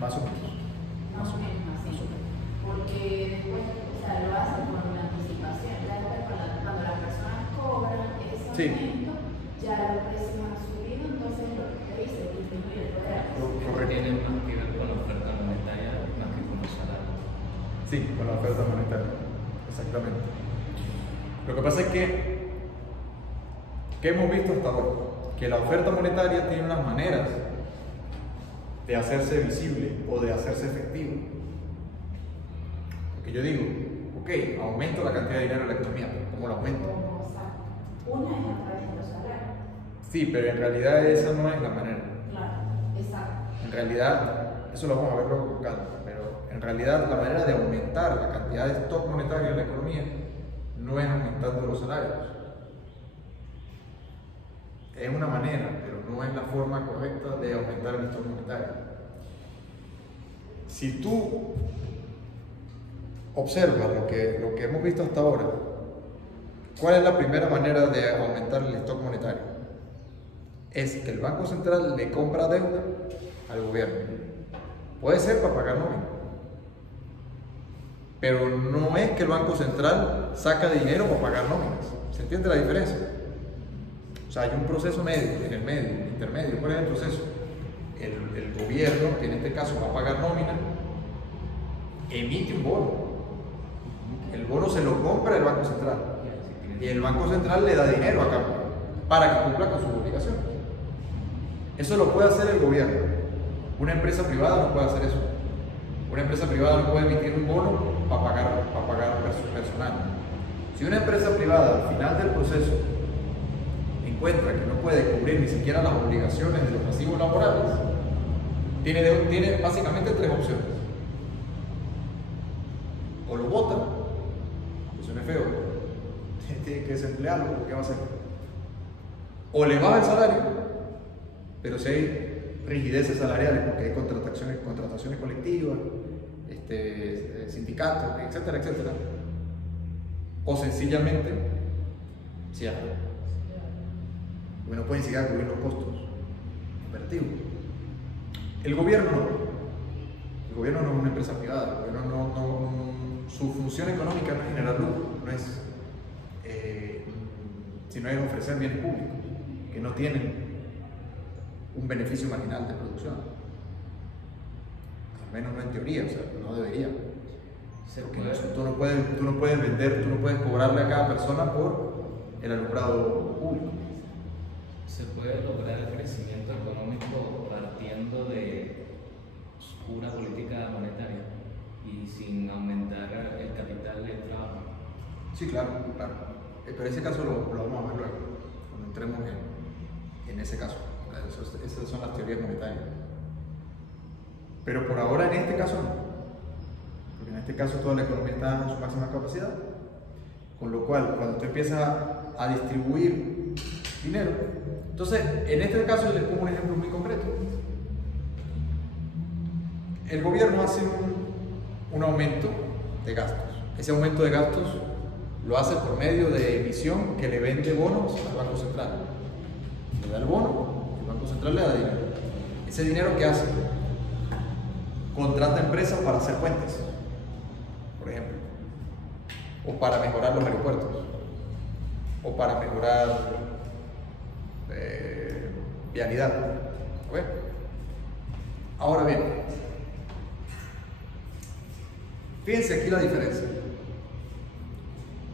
Más o menos. Más o menos así. Porque después, o sea, lo hacen con una anticipación. Cuando las personas cobran ese aumento, ya los precios han subido, entonces lo que usted dice disminuye el poder adquisitivo. Tiene más que ver con la oferta monetaria más que con los salarios. Sí, con la oferta monetaria. Exactamente. Lo que pasa es que, ¿qué hemos visto hasta ahora? Que la oferta monetaria tiene unas maneras de hacerse visible o de hacerse efectivo. Porque yo digo, ok, aumento la cantidad de dinero en la economía, ¿cómo lo aumento? Una es a través de los salarios. Sí, pero en realidad esa no es la manera. Claro, exacto. En realidad, eso lo vamos a ver luego con calma, pero en realidad la manera de aumentar la cantidad de stock monetario en la economía no es aumentando los salarios. Es una manera, pero no es la forma correcta de aumentar el stock monetario. Si tú observas lo que hemos visto hasta ahora, ¿Cuál es la primera manera de aumentar el stock monetario? Es que el Banco Central le compra deuda al gobierno. Puede ser para pagar nómina, pero no es que el Banco Central saca dinero para pagar nóminas. ¿Se entiende la diferencia? O sea, hay un proceso medio, en el medio, intermedio. ¿Cuál es el proceso? El gobierno, que en este caso va a pagar nómina, emite un bono. El bono se lo compra el Banco Central y el Banco Central le da dinero a cambio para que cumpla con sus obligaciones. Eso lo puede hacer el gobierno. Una empresa privada no puede hacer eso. Una empresa privada no puede emitir un bono para pagar personal. Si una empresa privada al final del proceso encuentra que no puede cubrir ni siquiera las obligaciones de los pasivos laborales, tiene básicamente tres opciones. O lo bota, que suena feo, tiene que desemplearlo, ¿qué va a hacer? O le baja el salario, pero si hay rigideces salariales, porque hay contrataciones colectivas, sindicatos, etcétera, etcétera. O sencillamente cierra. Porque no pueden seguir cubrir los costos operativos. El gobierno no es una empresa privada. El gobierno su función económica no es generar lucro, sino es ofrecer bienes públicos que no tienen un beneficio marginal de producción. Al menos no en teoría, o sea, no debería. Tú no puedes vender, tú no puedes cobrarle a cada persona por el alumbrado público. Se puede lograr el crecimiento económico partiendo de una política monetaria y sin aumentar el capital del trabajo. Sí, claro. Pero ese caso lo vamos a ver luego, cuando entremos en ese caso. Esas son las teorías monetarias. Pero por ahora en este caso no. Porque en este caso toda la economía está en su máxima capacidad. Con lo cual, cuando tú empiezas a distribuir dinero, entonces en este caso les pongo un ejemplo muy concreto. El gobierno hace un aumento de gastos. Ese aumento de gastos lo hace por medio de emisión que le vende bonos al Banco Central. Le da el bono, el Banco Central le da dinero. Ese dinero, ¿qué hace? Contrata empresas para hacer puentes, por ejemplo, o para mejorar los aeropuertos, o para mejorar vialidad. ¿Okay? Ahora bien, fíjense aquí la diferencia.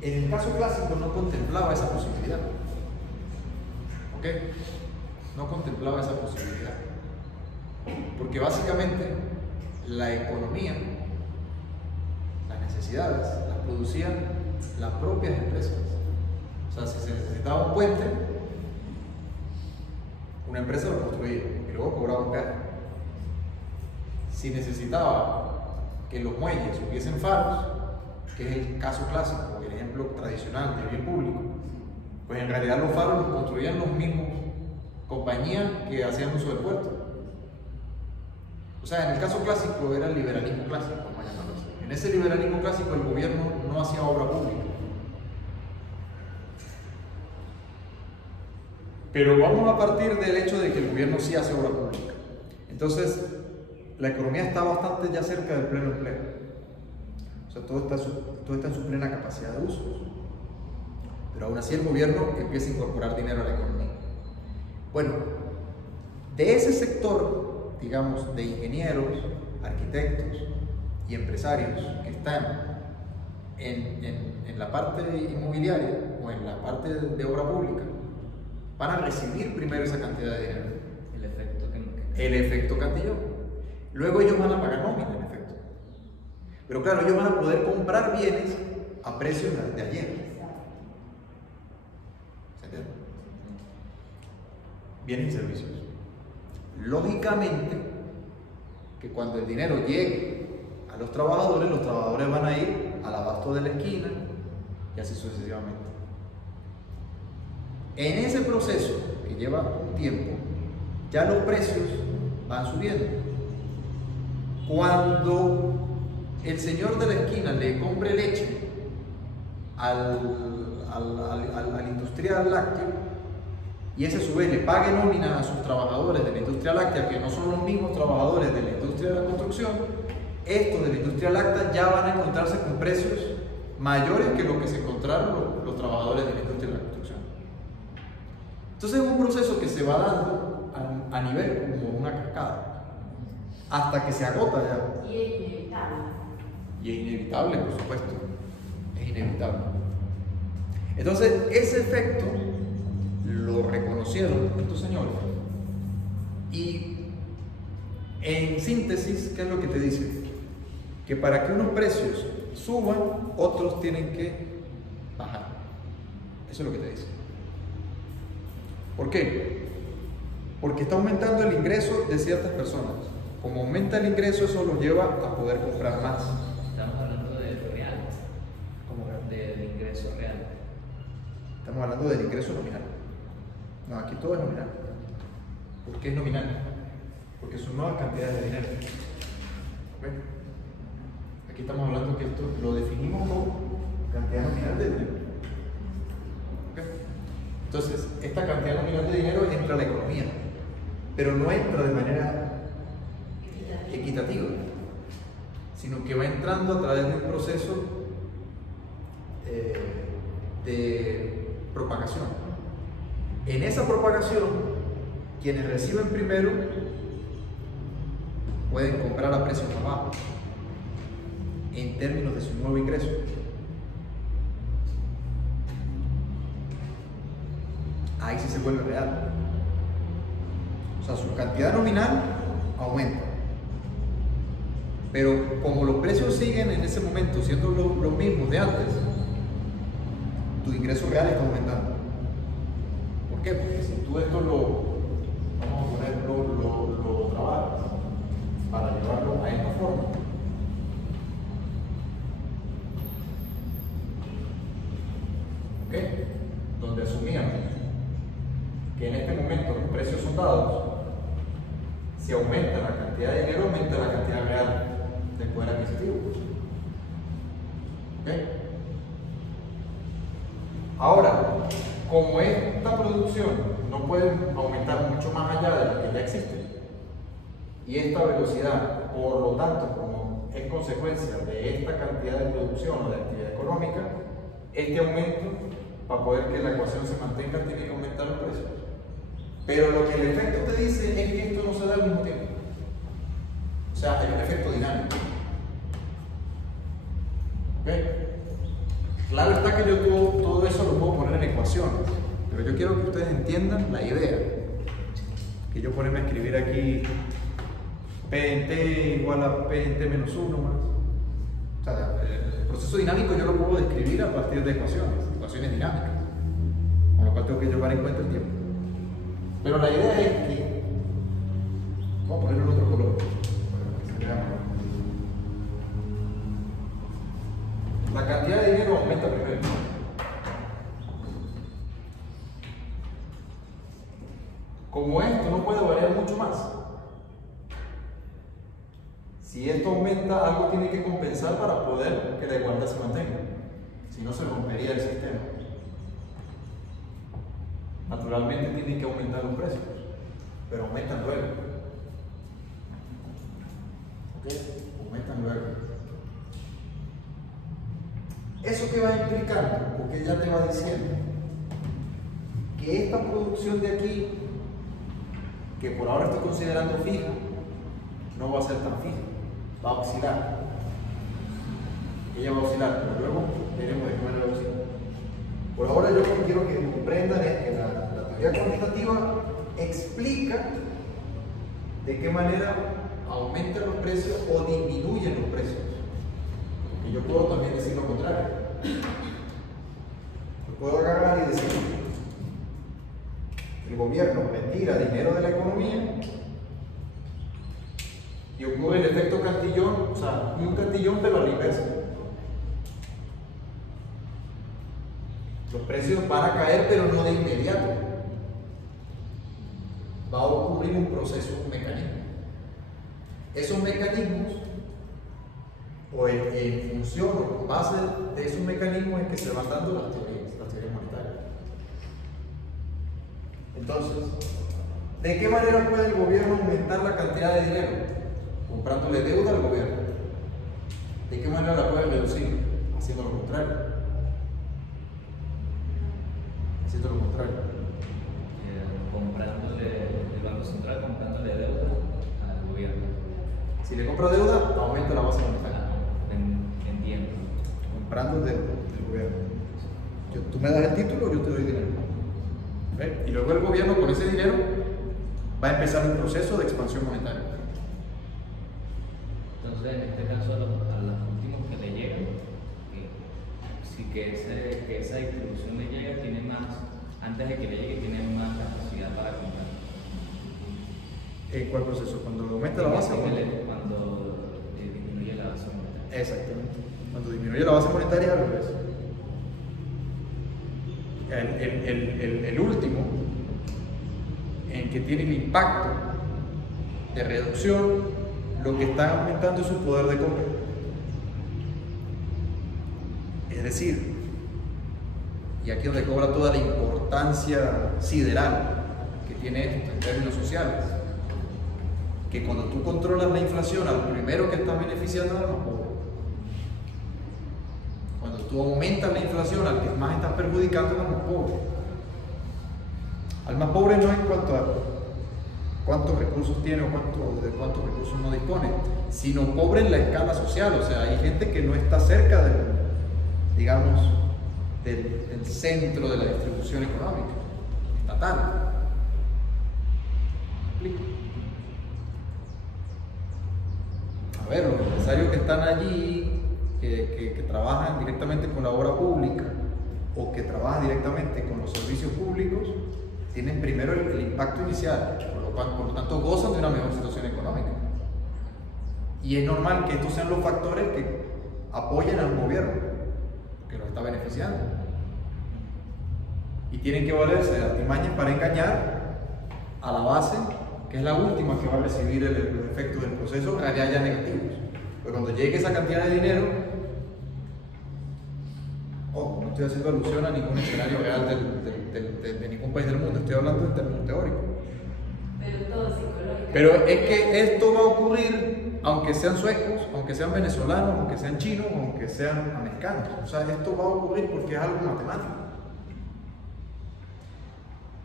En el caso clásico no contemplaba esa posibilidad. ¿Ok? No contemplaba esa posibilidad. Porque básicamente la economía, las necesidades, las producían las propias empresas. O sea, si se necesitaba un puente, una empresa lo construía y luego cobraba un peaje. Si necesitaba que los muelles hubiesen faros, que es el caso clásico, el ejemplo tradicional del bien público, pues en realidad los faros los construían los mismos compañías que hacían uso del puerto. O sea, en el caso clásico era el liberalismo clásico, vamos a llamarlo así. En ese liberalismo clásico el gobierno no hacía obra pública. Pero vamos a partir del hecho de que el gobierno sí hace obra pública. Entonces, la economía está bastante ya cerca del pleno empleo. O sea, todo está en su plena capacidad de uso. Pero aún así el gobierno empieza a incorporar dinero a la economía. Bueno, de ese sector, digamos, de ingenieros, arquitectos y empresarios que están en la parte inmobiliaria o en la parte de obra pública, van a recibir primero esa cantidad de dinero. El efecto cantillón. Luego ellos van a pagar nómina, en efecto. Pero claro, ellos van a poder comprar bienes a precios de ayer. ¿Se entiende? Bienes y servicios. Lógicamente, que cuando el dinero llegue a los trabajadores van a ir al abasto de la esquina y así sucesivamente. En ese proceso, que lleva un tiempo, ya los precios van subiendo. Cuando el señor de la esquina le compre leche a al industrial lácteo, y ese a su vez le pague nómina a sus trabajadores de la industria láctea, que no son los mismos trabajadores de la industria de la construcción, estos de la industria láctea ya van a encontrarse con precios mayores que lo que se encontraron los trabajadores de la industria de la construcción. Entonces es un proceso que se va dando a nivel como una cascada, hasta que se agota ya. Y es inevitable. Y es inevitable, por supuesto, es inevitable. Entonces ese efecto lo reconocieron estos señores, y en síntesis, ¿qué es lo que te dicen? Que para que unos precios suban, otros tienen que bajar. Eso es lo que te dicen. ¿Por qué? Porque está aumentando el ingreso de ciertas personas. Como aumenta el ingreso, eso los lleva a poder comprar más. Estamos hablando del real, ¿Cómo real? del ingreso real. Estamos hablando del ingreso nominal. No, aquí todo es nominal. ¿Por qué es nominal? Porque son nuevas cantidades de dinero. ¿Okay? Aquí estamos hablando que esto lo definimos como cantidad nominal de dinero. ¿Okay? Entonces, esta cantidad nominal de dinero entra a la economía, pero no entra de manera equitativa, sino que va entrando a través de un proceso de propagación. En esa propagación, quienes reciben primero pueden comprar a precios más bajos en términos de su nuevo ingreso. Ahí sí se vuelve real. O sea, su cantidad nominal aumenta, pero como los precios siguen en ese momento siendo los mismos de antes, tu ingreso real está aumentando. ¿Por qué? Porque si tú esto vamos a ponerlo, lo trabajas para llevarlo a esta forma, ¿ok? Donde asumíamos que en este momento los precios son dados, si aumenta la cantidad de dinero, aumenta la cantidad real del poder adquisitivo. ¿Ok? Ahora, como esta producción no puede aumentar mucho más allá de lo que ya existe, y esta velocidad, por lo tanto, como es consecuencia de esta cantidad de producción o de actividad económica, este aumento, para poder que la ecuación se mantenga, tiene que aumentar los precios. Pero lo que el efecto te dice es que esto no se da al mismo tiempo. O sea, hay un efecto dinámico. ¿Ok? Claro está que yo todo eso lo puedo poner en ecuaciones, pero yo quiero que ustedes entiendan la idea. Que yo ponerme a escribir aquí P en T igual a P en T menos 1 más. O sea, el proceso dinámico yo lo puedo describir a partir de ecuaciones dinámicas, con lo cual tengo que llevar en cuenta el tiempo. Pero la idea es que, vamos a ponerlo en otro color, para que se vea mejor. La cantidad de dinero aumenta primero. Como esto no puede variar mucho más, si esto aumenta, algo tiene que compensar para poder que la igualdad se mantenga. Si no, se rompería el sistema. Naturalmente tienen que aumentar los precios, pero aumentan luego. ¿Ok? Aumentan luego. ¿Eso qué va implicando? Porque ya te va diciendo que esta producción de aquí, que por ahora estoy considerando fija, no va a ser tan fija, va a oscilar. Ella va a oscilar, pero luego veremos de qué manera oscila. Por ahora yo lo que quiero que comprendan es que la teoría cuantitativa explica de qué manera aumentan los precios o disminuyen los precios. Y yo puedo también decir lo contrario. Yo puedo agarrar y decir: el gobierno retira dinero de la economía y ocurre el efecto Cantillón, o sea, un Cantillón pero a la inversa. Los precios van a caer, pero no de inmediato. Va a ocurrir un proceso, un mecanismo. Esos mecanismos, o en función o con base de esos mecanismos, es que se van dando las teorías Entonces, ¿de qué manera puede el gobierno aumentar la cantidad de dinero? Comprándole deuda al gobierno. ¿De qué manera la puede reducir? Haciendo lo contrario. Haciendo lo contrario. Comprándole, el Banco Central comprándole deuda al gobierno. Si le compra deuda, aumenta la base monetaria. Entiendo. Comprando deuda del gobierno. Tú me das el título, yo te doy dinero. ¿Ve? Y luego el gobierno con ese dinero va a empezar un proceso de expansión monetaria. Entonces, en este caso, a los últimos que le llegan, que esa distribución le llega, tiene más, antes de que le llegue, tiene más capacidad para comprar. ¿En cuál proceso? ¿Cuando aumenta la base? Cuando disminuye la base monetaria. Exactamente. Cuando disminuye la base monetaria, al revés. El último, en que tiene el impacto de reducción, lo que está aumentando es su poder de compra. Es decir, y aquí es donde cobra toda la importancia sideral que tiene esto en términos sociales, que cuando tú controlas la inflación, al primero que estás beneficiando es al más pobre. Cuando tú aumentas la inflación, al que más estás perjudicando es al más pobre. Al más pobre no en cuanto a cuántos recursos tiene o de cuántos recursos no dispone, sino pobre en la escala social. O sea, hay gente que no está cerca del, digamos, del centro de la distribución económica, estatal. ¿Me explico? A ver, los empresarios que están allí, que trabajan directamente con la obra pública o que trabajan directamente con los servicios públicos, tienen primero el impacto inicial, por lo tanto gozan de una mejor situación económica. Y es normal que estos sean los factores que apoyen al gobierno, que los está beneficiando. Y tienen que valerse de artimañas para engañar a la base, que es la última que va a recibir los efectos del proceso, en realidad ya negativos. Pero cuando llegue esa cantidad de dinero, no estoy haciendo alusión a ningún escenario real de ningún país del mundo, estoy hablando en términos teóricos. Pero todo psicológico. Pero es que esto va a ocurrir aunque sean suecos, aunque sean venezolanos, aunque sean chinos, aunque sean americanos. O sea, esto va a ocurrir porque es algo matemático.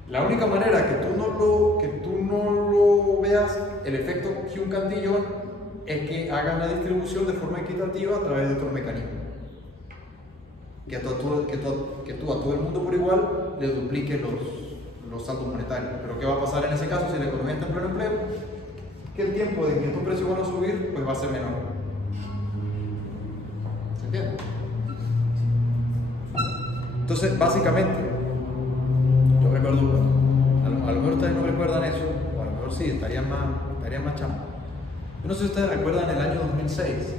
La única manera que tú no lo veas, el efecto Hume-Cantillon, es que hagas la distribución de forma equitativa a través de otros mecanismos. Que tú a todo el mundo por igual le dupliques los saldos monetarios. Pero ¿qué va a pasar en ese caso si la economía está en pleno empleo? Que el tiempo de que estos precios van a subir, pues va a ser menor. ¿Se entiende? Entonces, básicamente, yo recuerdo, a lo mejor ustedes no recuerdan eso, o a lo mejor sí, estarían más chamos. Yo no sé si ustedes recuerdan el año 2006,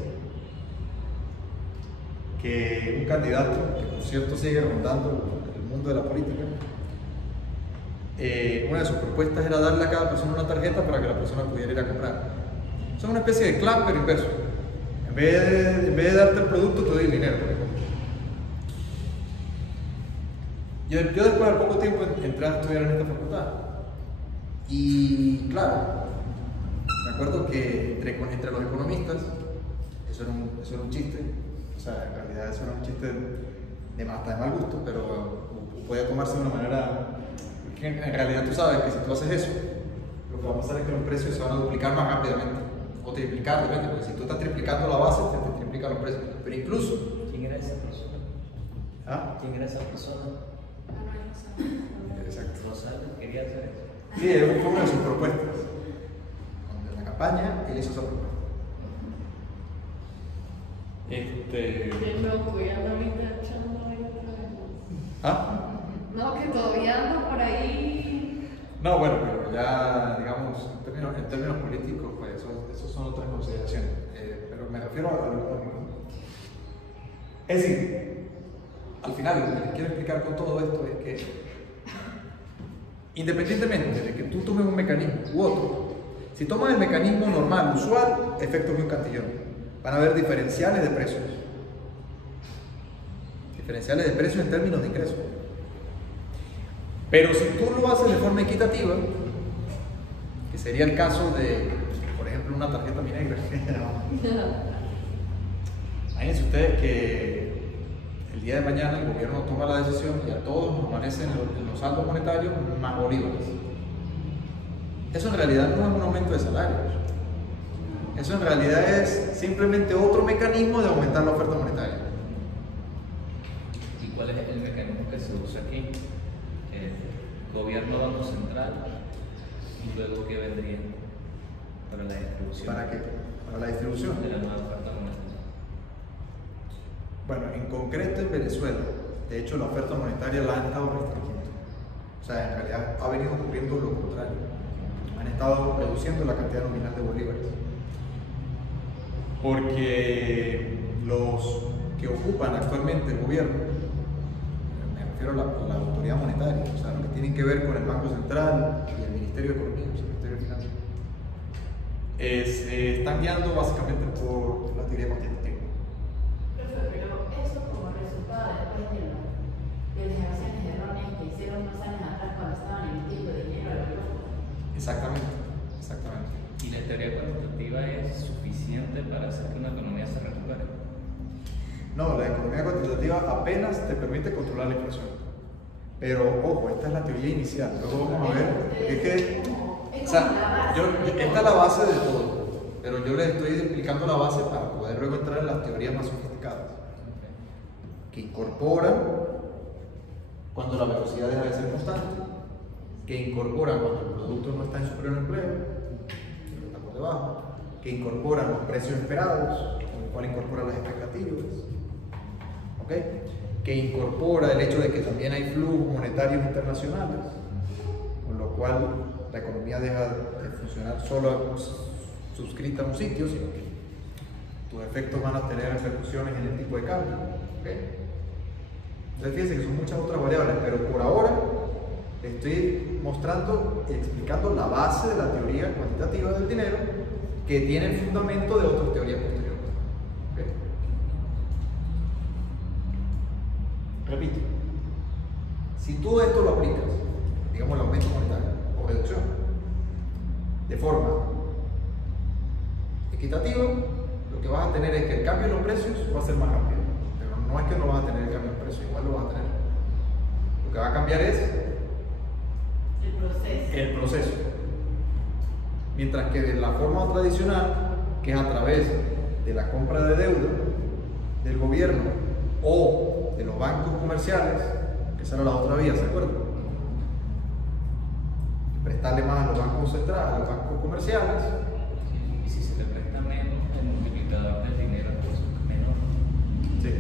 que un candidato, que por cierto sigue rondando el mundo de la política, una de sus propuestas era darle a cada persona una tarjeta para que la persona pudiera ir a comprar. Son una especie de club, pero inverso. En vez de darte el producto, te doy el dinero. Yo después de poco tiempo entré a estudiar en esta facultad. Y claro, me acuerdo que entre los economistas, eso era un chiste. O sea, en realidad eso era un chiste de mal gusto, pero podía tomarse de una manera... En realidad tú sabes que si tú haces eso, lo que va a pasar es que los precios se van a duplicar más rápidamente, o triplicar, depende, porque si tú estás triplicando la base, te triplican los precios. Pero incluso... ¿Quién era esa persona? ¿Ah? ¿Quién era esa persona? Exacto. Rosales quería hacer eso. Sí, fue una de sus propuestas. En la campaña, él hizo esa propuesta. Qué loco, ya no me está echando ahí otra vez. ¿Ah? No, que todavía ando por ahí. No, bueno, pero ya, digamos, en términos políticos, pues eso son otras consideraciones. Pero me refiero a lo económico. Es decir, al final, lo que les quiero explicar con todo esto es que, independientemente de que tú tomes un mecanismo u otro, si tomas el mecanismo normal, usual, efecto Hume-Cantillon, van a haber diferenciales de precios. Diferenciales de precios en términos de ingresos. Pero si tú lo haces de forma equitativa, que sería el caso de, por ejemplo, una tarjeta Mi Negra. Imagínense ustedes que el día de mañana el gobierno toma la decisión y a todos nos amanecen los saldos monetarios más bolívares. Eso en realidad no es un aumento de salarios. Eso en realidad es simplemente otro mecanismo de aumentar la oferta monetaria. ¿Y cuál es el mecanismo que se usa aquí? Gobierno, Banco Central, y luego ¿qué vendría para la distribución? ¿Para qué? Para la distribución de la nueva oferta monetaria. Bueno, en concreto en Venezuela, de hecho la oferta monetaria la han estado restringiendo. O sea, en realidad ha venido ocurriendo lo contrario. Han estado reduciendo la cantidad nominal de bolívares. Porque los que ocupan actualmente el gobierno, me refiero a la autoridad monetaria, o sea, lo que tienen que ver con el Banco Central y el Ministerio de Economía, o sea, el Ministerio de Finanzas, se están guiando básicamente por la teoría cuantitativa. Pero eso como resultado después de las evasiones erróneas que hicieron unos años atrás cuando estaban emitiendo dinero a la Europa. Exactamente, exactamente. ¿Y la teoría cuantitativa es suficiente para hacer que una economía se recupere? No, la economía cuantitativa apenas te permite controlar la inflación. Pero ojo, esta es la teoría inicial. Luego vamos a ver. Es que, o sea, esta es la base de todo. Pero yo les estoy explicando la base para poder luego entrar en las teorías más sofisticadas. Que incorporan cuando la velocidad deja de ser constante. Que incorporan cuando el producto no está en su pleno empleo, sino está por debajo. Que incorporan los precios esperados, con el cual incorporan las expectativas. ¿Okay? Que incorpora el hecho de que también hay flujos monetarios internacionales, con lo cual la economía deja de funcionar solo suscrita a un sitio, sino que tus efectos van a tener repercusiones en el tipo de cambio. ¿Okay? Entonces fíjense que son muchas otras variables, pero por ahora estoy mostrando y explicando la base de la teoría cuantitativa del dinero, que tiene el fundamento de otras teorías posteriores. ¿Okay? Repito, si tú esto lo aplicas, digamos el aumento monetario o reducción, de forma equitativa, lo que vas a tener es que el cambio en los precios va a ser más rápido. Pero no es que no vas a tener el cambio en precios, igual lo vas a tener. Lo que va a cambiar es el proceso. Mientras que de la forma tradicional, que es a través de la compra de deuda del gobierno o de los bancos comerciales, que esa era la otra vía, ¿se acuerdan? Prestarle más a los bancos centrales, a los bancos comerciales. Y si se le presta menos, el multiplicador del dinero es menor. Sí.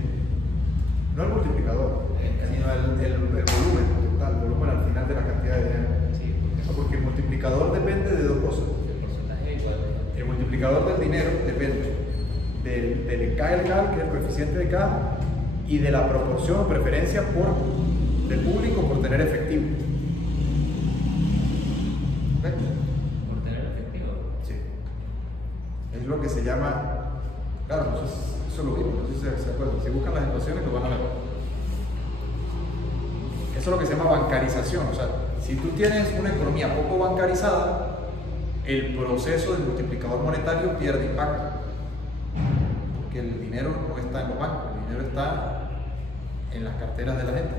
No el multiplicador, sino el volumen total, el volumen al final de la cantidad de dinero. Sí, Porque el multiplicador depende de dos cosas. el porcentaje es igual. El multiplicador del dinero depende del KLK, que es el coeficiente de K, y de la proporción o preferencia del público por tener efectivo. ¿Okay? ¿Por tener efectivo? Sí. Es lo que se llama, claro, eso lo vimos, no sé si se acuerdan, si buscan las ecuaciones lo van a ver. Eso es lo que se llama bancarización, o sea, si tú tienes una economía poco bancarizada, el proceso del multiplicador monetario pierde impacto, porque el dinero no está en los bancos, el dinero está en las carteras de la gente,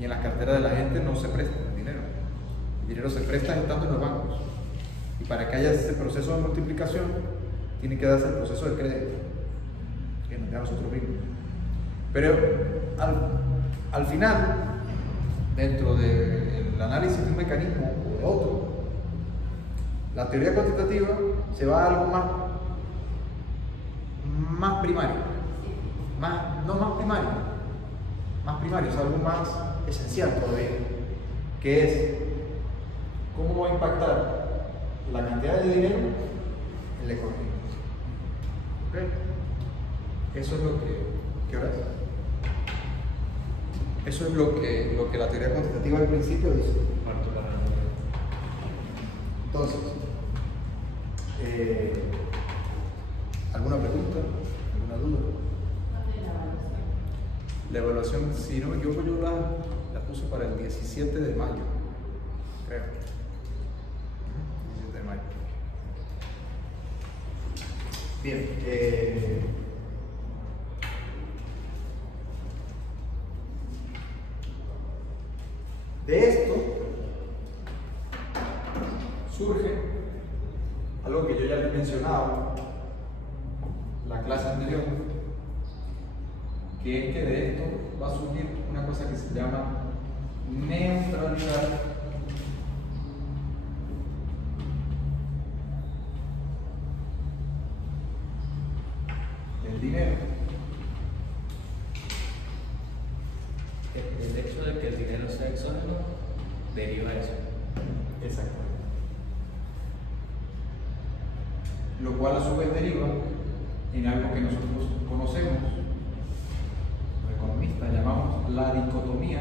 y en las carteras de la gente no se presta el dinero se presta estando en los bancos, y para que haya ese proceso de multiplicación tiene que darse el proceso de crédito, que nos da a nosotros mismos. Pero al final, dentro del análisis de un mecanismo o de otro, la teoría cuantitativa se va a algo más primario, no más primario, es algo más esencial todavía, que es cómo va a impactar la cantidad de dinero en la economía. ¿Okay? Eso es lo que ¿qué hora es? Eso es lo que la teoría cuantitativa al principio dice. Cuarto para la Entonces, ¿alguna pregunta? ¿Alguna duda? ¿Dónde la evaluación? La evaluación, si no me equivoco, yo la puse para el 17 de mayo, creo. 17 de mayo. Bien. De esto surge algo que yo ya les mencionaba la clase anterior, que es que de esto va a surgir una cosa que se llama neutralidad del dinero. El hecho de que el dinero sea exógeno deriva de eso. Exactamente. Lo cual a su vez deriva en algo que nosotros conocemos, los economistas llamamos la dicotomía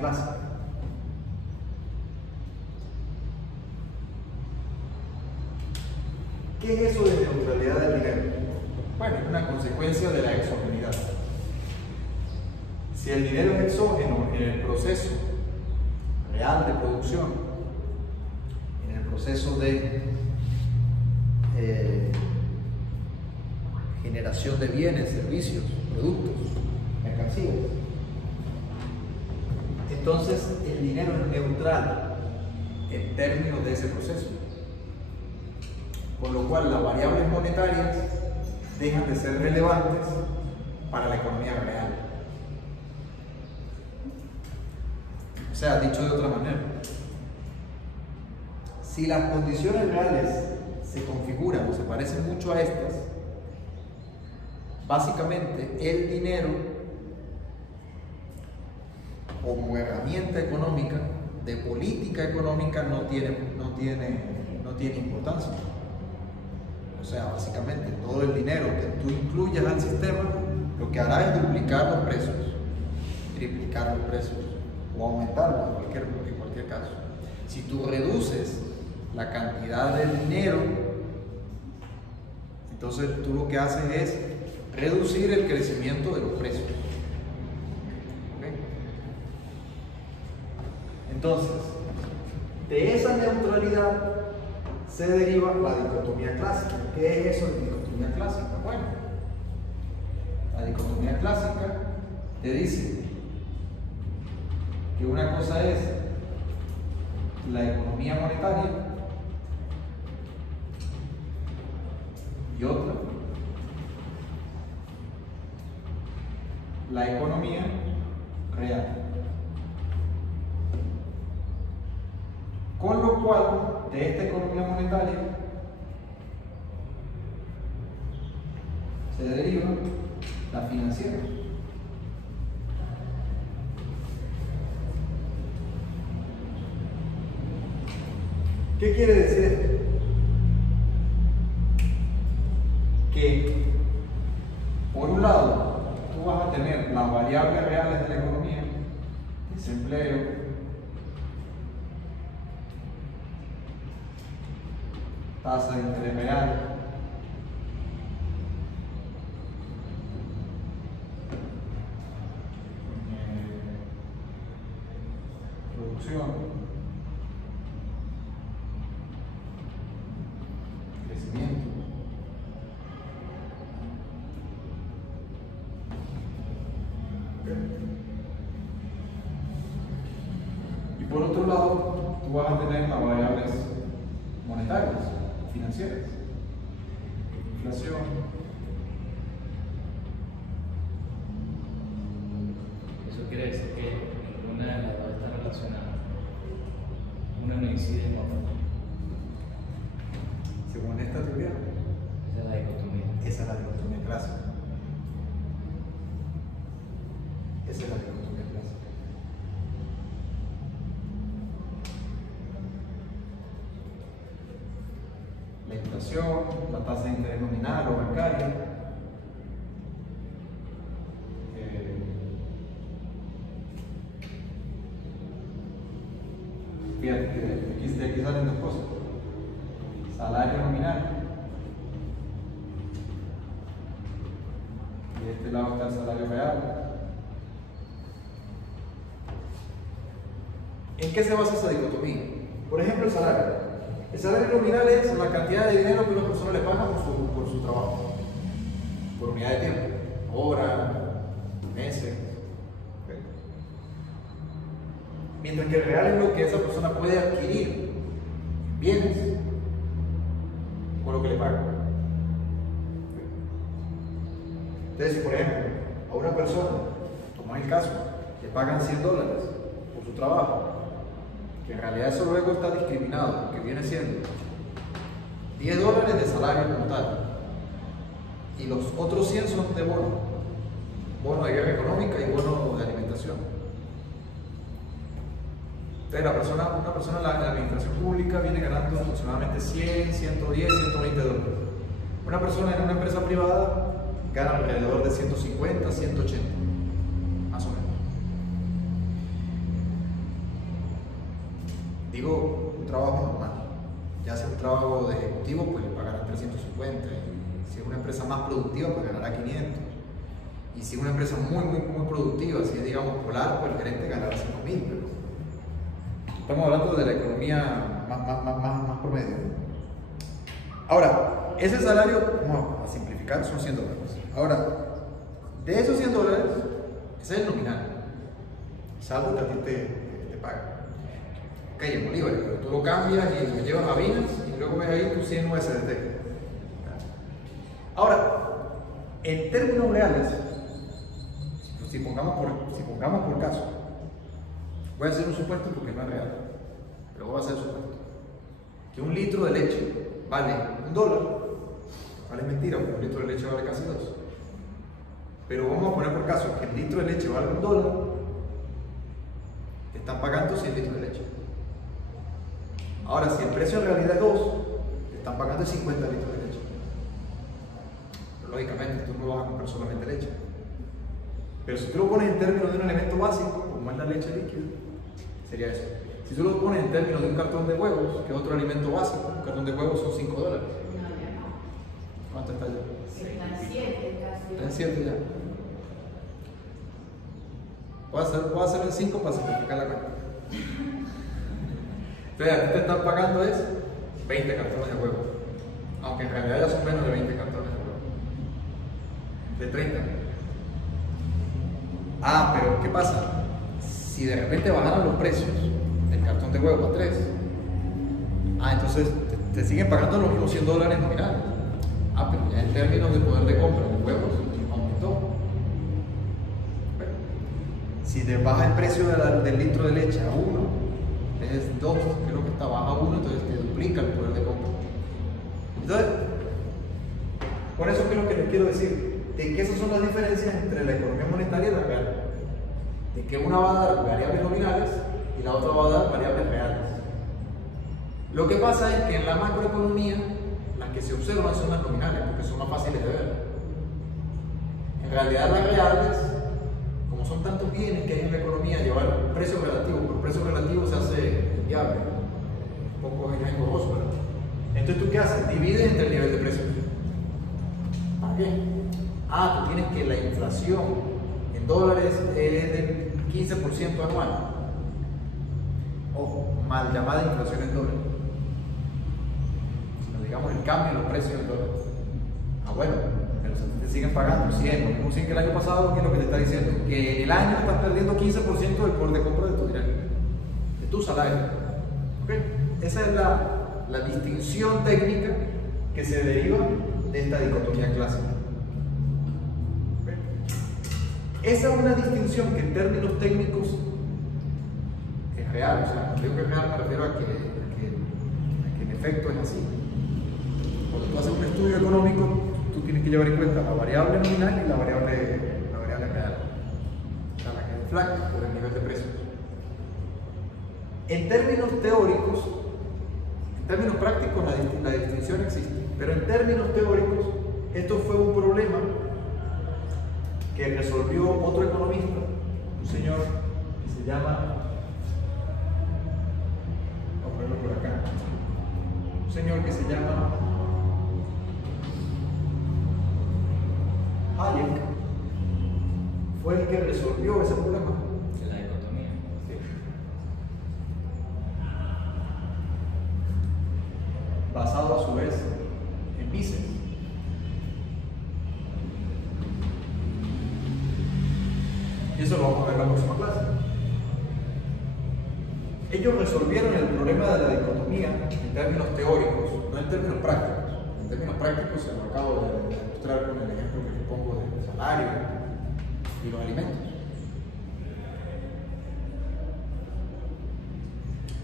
clásica. ¿Qué es eso de neutralidad del dinero? Bueno, es una consecuencia de la exogenidad. Si el dinero es exógeno en el proceso real de producción, en el proceso de generación de bienes, servicios, productos, mercancías, entonces el dinero es neutral en términos de ese proceso. Con lo cual las variables monetarias dejan de ser relevantes para la economía real. O sea, dicho de otra manera, si las condiciones reales se configuran o se parecen mucho a estas, básicamente el dinero como herramienta económica, de política económica, no tiene importancia. O sea, básicamente todo el dinero que tú incluyas al sistema, lo que hará es duplicar los precios, triplicar los precios o aumentarlos en cualquier caso. Si tú reduces la cantidad de dinero, entonces tú lo que haces es reducir el crecimiento de los precios. ¿Okay? Entonces, de esa neutralidad se deriva la dicotomía clásica. ¿Qué es eso de dicotomía clásica? Bueno, la dicotomía clásica te dice que una cosa es la economía monetaria y otra la economía real. Con lo cual, de esta economía monetaria se deriva la financiera. ¿Qué quiere decir esto? Que, por un lado, tú vas a tener las variables reales de la economía, desempleo, tasa de interés real, producción, crecimiento, y por otro lado tú vas a tener las variables monetarias, financieras, inflación, eso quiere decir que ninguna de las dos está relacionada. Una no incide en otra. según esta teoría. Esa es la dicotomía. Esa es la dicotomía clásica. Esa es la dicotomía clásica. La inflación, la tasa de interés nominal o bancaria, fíjate que de aquí salen dos cosas: salario nominal ¿En qué se basa esa dicotomía? Por ejemplo, el salario. El salario nominal es la cantidad de dinero que una persona le paga por su trabajo, por unidad de tiempo, hora, meses. ¿Okay? Mientras que el real es lo que esa persona puede adquirir, bienes, con lo que le pagan. Entonces, si por ejemplo, a una persona, como es el caso, le pagan $100 por su trabajo, que en realidad eso luego está discriminado, porque viene siendo $10 de salario como tal, y los otros 100 son de bono de guerra económica y bono de alimentación. Entonces una persona en la administración pública viene ganando aproximadamente 100, 110, $120. Una persona en una empresa privada gana alrededor de 150, 180, más o menos. Digo, un trabajo normal. Ya sea un trabajo de ejecutivo, pues le pagarán 350. Y si es una empresa más productiva, pues ganará 500. Y si es una empresa muy productiva, si es, digamos, Polar, pues el gerente ganará 5.000. Pero estamos hablando de la economía más promedio. Ahora, ese salario, vamos a simplificar, son $100. Ahora, de esos $100, ese es el nominal. Salvo que a ti te pagan. Ok, en bolívares, pero tú lo cambias y lo llevas a Binance y luego ves ahí tus 100 USDT. Ahora, en términos reales, si pongamos por caso, voy a hacer un supuesto porque no es real, pero voy a hacer un supuesto. Que un litro de leche vale $1, vale mentira, porque un litro de leche vale casi 2. Pero vamos a poner por caso que el litro de leche vale $1, te están pagando 100 litros de leche. Ahora, si el precio en realidad es 2, te están pagando 50 litros de leche. Pero lógicamente, tú no vas a comprar solamente leche. Pero si tú lo pones en términos de un elemento básico, como es la leche líquida, sería eso. Si tú lo pones en términos de un cartón de huevos, que es otro alimento básico, un cartón de huevos son $5. No, ya no. ¿Cuánto está ya? Está en 7 casi. Está en 7 ya. Puedo hacer en 5 para simplificar la cuenta. Entonces, a ti te están pagando es 20 cartones de huevos. Aunque en realidad ya son menos de 20 cartones de huevos. De 30. Ah, pero ¿qué pasa? Si de repente bajaron los precios del cartón de huevo a 3, entonces te siguen pagando los mismos $100 nominales. Pero ya en términos de poder de compra de huevos aumentó. Bueno, si te baja el precio del litro de leche a 1, es 2, que es lo que está baja a 1, entonces te duplica el poder de compra. Entonces, con eso, ¿qué es lo que les quiero decir? De que esas son las diferencias entre la economía monetaria y la real. De que una va a dar variables nominales y la otra va a dar variables reales. Lo que pasa es que en la macroeconomía, las que se observan son las nominales, porque son más fáciles de ver. En realidad, las reales, como son tantos bienes que hay en la economía, llevar precios relativos por precios relativos se hace viable. Un poco engorroso, ¿verdad? Entonces, ¿tú qué haces? Divides entre el nivel de precios. ¿Para qué? Tú tienes que la inflación en dólares es del 15% anual. O mal llamada inflación en dólares. Digamos el cambio en los precios del dólar. Bueno, pero si te siguen pagando 100, lo mismo 100 que el año pasado, ¿qué es lo que te está diciendo? Que en el año estás perdiendo 15% del poder de compra de tu dinero, de tu salario. ¿Okay? Esa es la distinción técnica que se deriva de esta dicotomía clásica. ¿Okay? Esa es una distinción que en términos técnicos es real. O sea, cuando digo que es real me refiero a que en efecto es así. Cuando tú haces un estudio económico, tú tienes que llevar en cuenta la variable nominal y la variable real. O sea, la que infla por el nivel de precios. En términos teóricos, en términos prácticos, la distinción existe. Pero en términos teóricos, esto fue un problema que resolvió otro economista, un señor que se llama, vamos a ponerlo por acá, un señor que se llama Hayek, fue el que resolvió ese problema. La dicotomía. Sí. basado a su vez en Mises. Y eso lo vamos a ver en la próxima clase. Ellos resolvieron el problema de la dicotomía en términos teóricos, no en términos prácticos. En términos prácticos se lo acabo de demostrar con el ejemplo que les pongo del salario y los alimentos.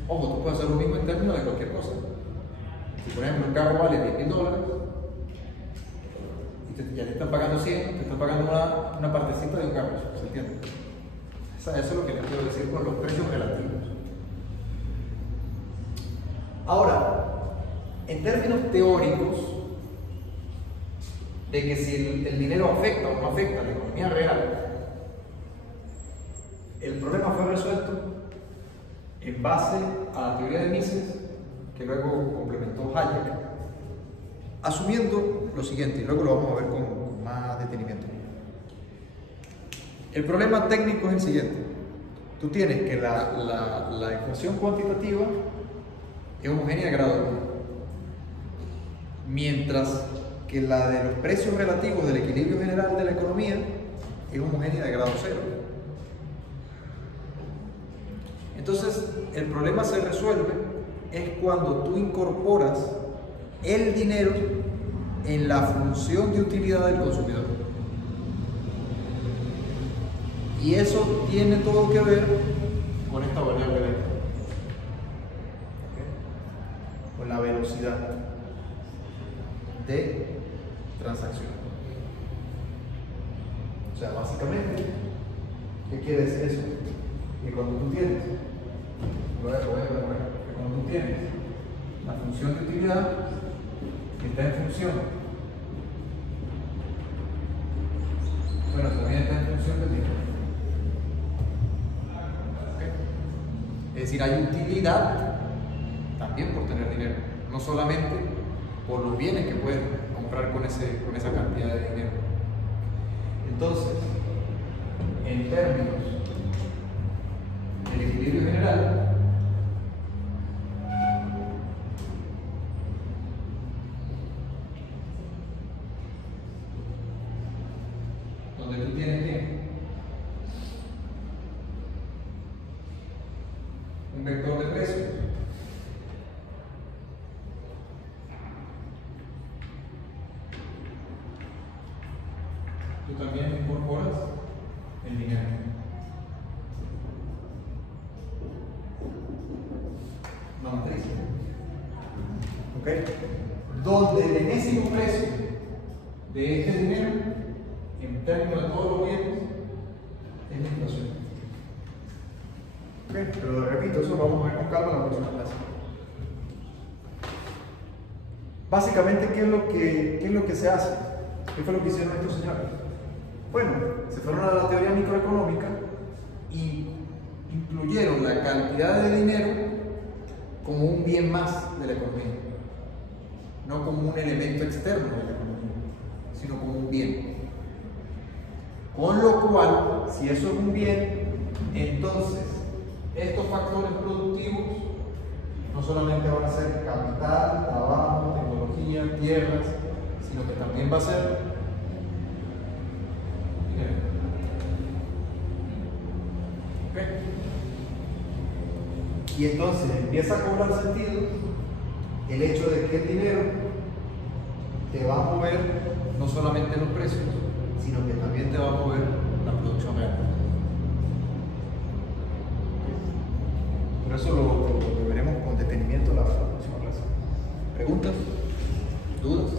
Ojo, tú puedes hacer lo mismo en términos de cualquier cosa. Si por ejemplo un carro vale $10,000 y ya te están pagando 100, te están pagando una partecita de un carro, ¿se entiende? Eso es lo que les quiero decir con los precios relativos. Ahora, en términos teóricos, de que si el dinero afecta o no afecta a la economía real, el problema fue resuelto en base a la teoría de Mises, que luego complementó Hayek, asumiendo lo siguiente, y luego lo vamos a ver con más detenimiento. El problema técnico es el siguiente: tú tienes que la ecuación cuantitativa es homogénea de grado 1, mientras que la de los precios relativos del equilibrio general de la economía es homogénea de grado 0. Entonces, el problema se resuelve es cuando tú incorporas el dinero en la función de utilidad del consumidor. Y eso tiene todo que ver con esta variable B, con la velocidad de transacción. O sea, básicamente, ¿qué quiere decir eso? Que cuando tú tienes, que cuando tú tienes la función de utilidad que está en función, bueno, también está en función del dinero. ¿Okay? Es decir, hay utilidad también por tener dinero, no solamente por los bienes que pueden comprar con esa cantidad de dinero. Entonces, en términos del equilibrio general, donde tú tienes ¿qué? Un vector de precios. Tú también incorporas el dinero. Una matriz. ¿Ok? Donde el enésimo precio de este dinero, en términos de todos los bienes, es la inflación. ¿Ok? Pero lo repito, eso lo vamos a ver con calma en la próxima clase. Básicamente, ¿qué es lo que se hace? ¿Qué fue lo que hicieron estos señores? Bueno, se fueron a la teoría microeconómica y incluyeron la cantidad de dinero como un bien más de la economía, no como un elemento externo de la economía, sino como un bien. Con lo cual, si eso es un bien, entonces estos factores productivos no solamente van a ser capital, trabajo, tecnología, tierras, sino que también va a ser dinero. ¿Okay? Y entonces empieza a cobrar sentido el hecho de que el dinero te va a mover no solamente los precios, sino que también te va a mover la producción real. Por eso lo veremos con detenimiento la próxima clase. ¿Preguntas? ¿Dudas?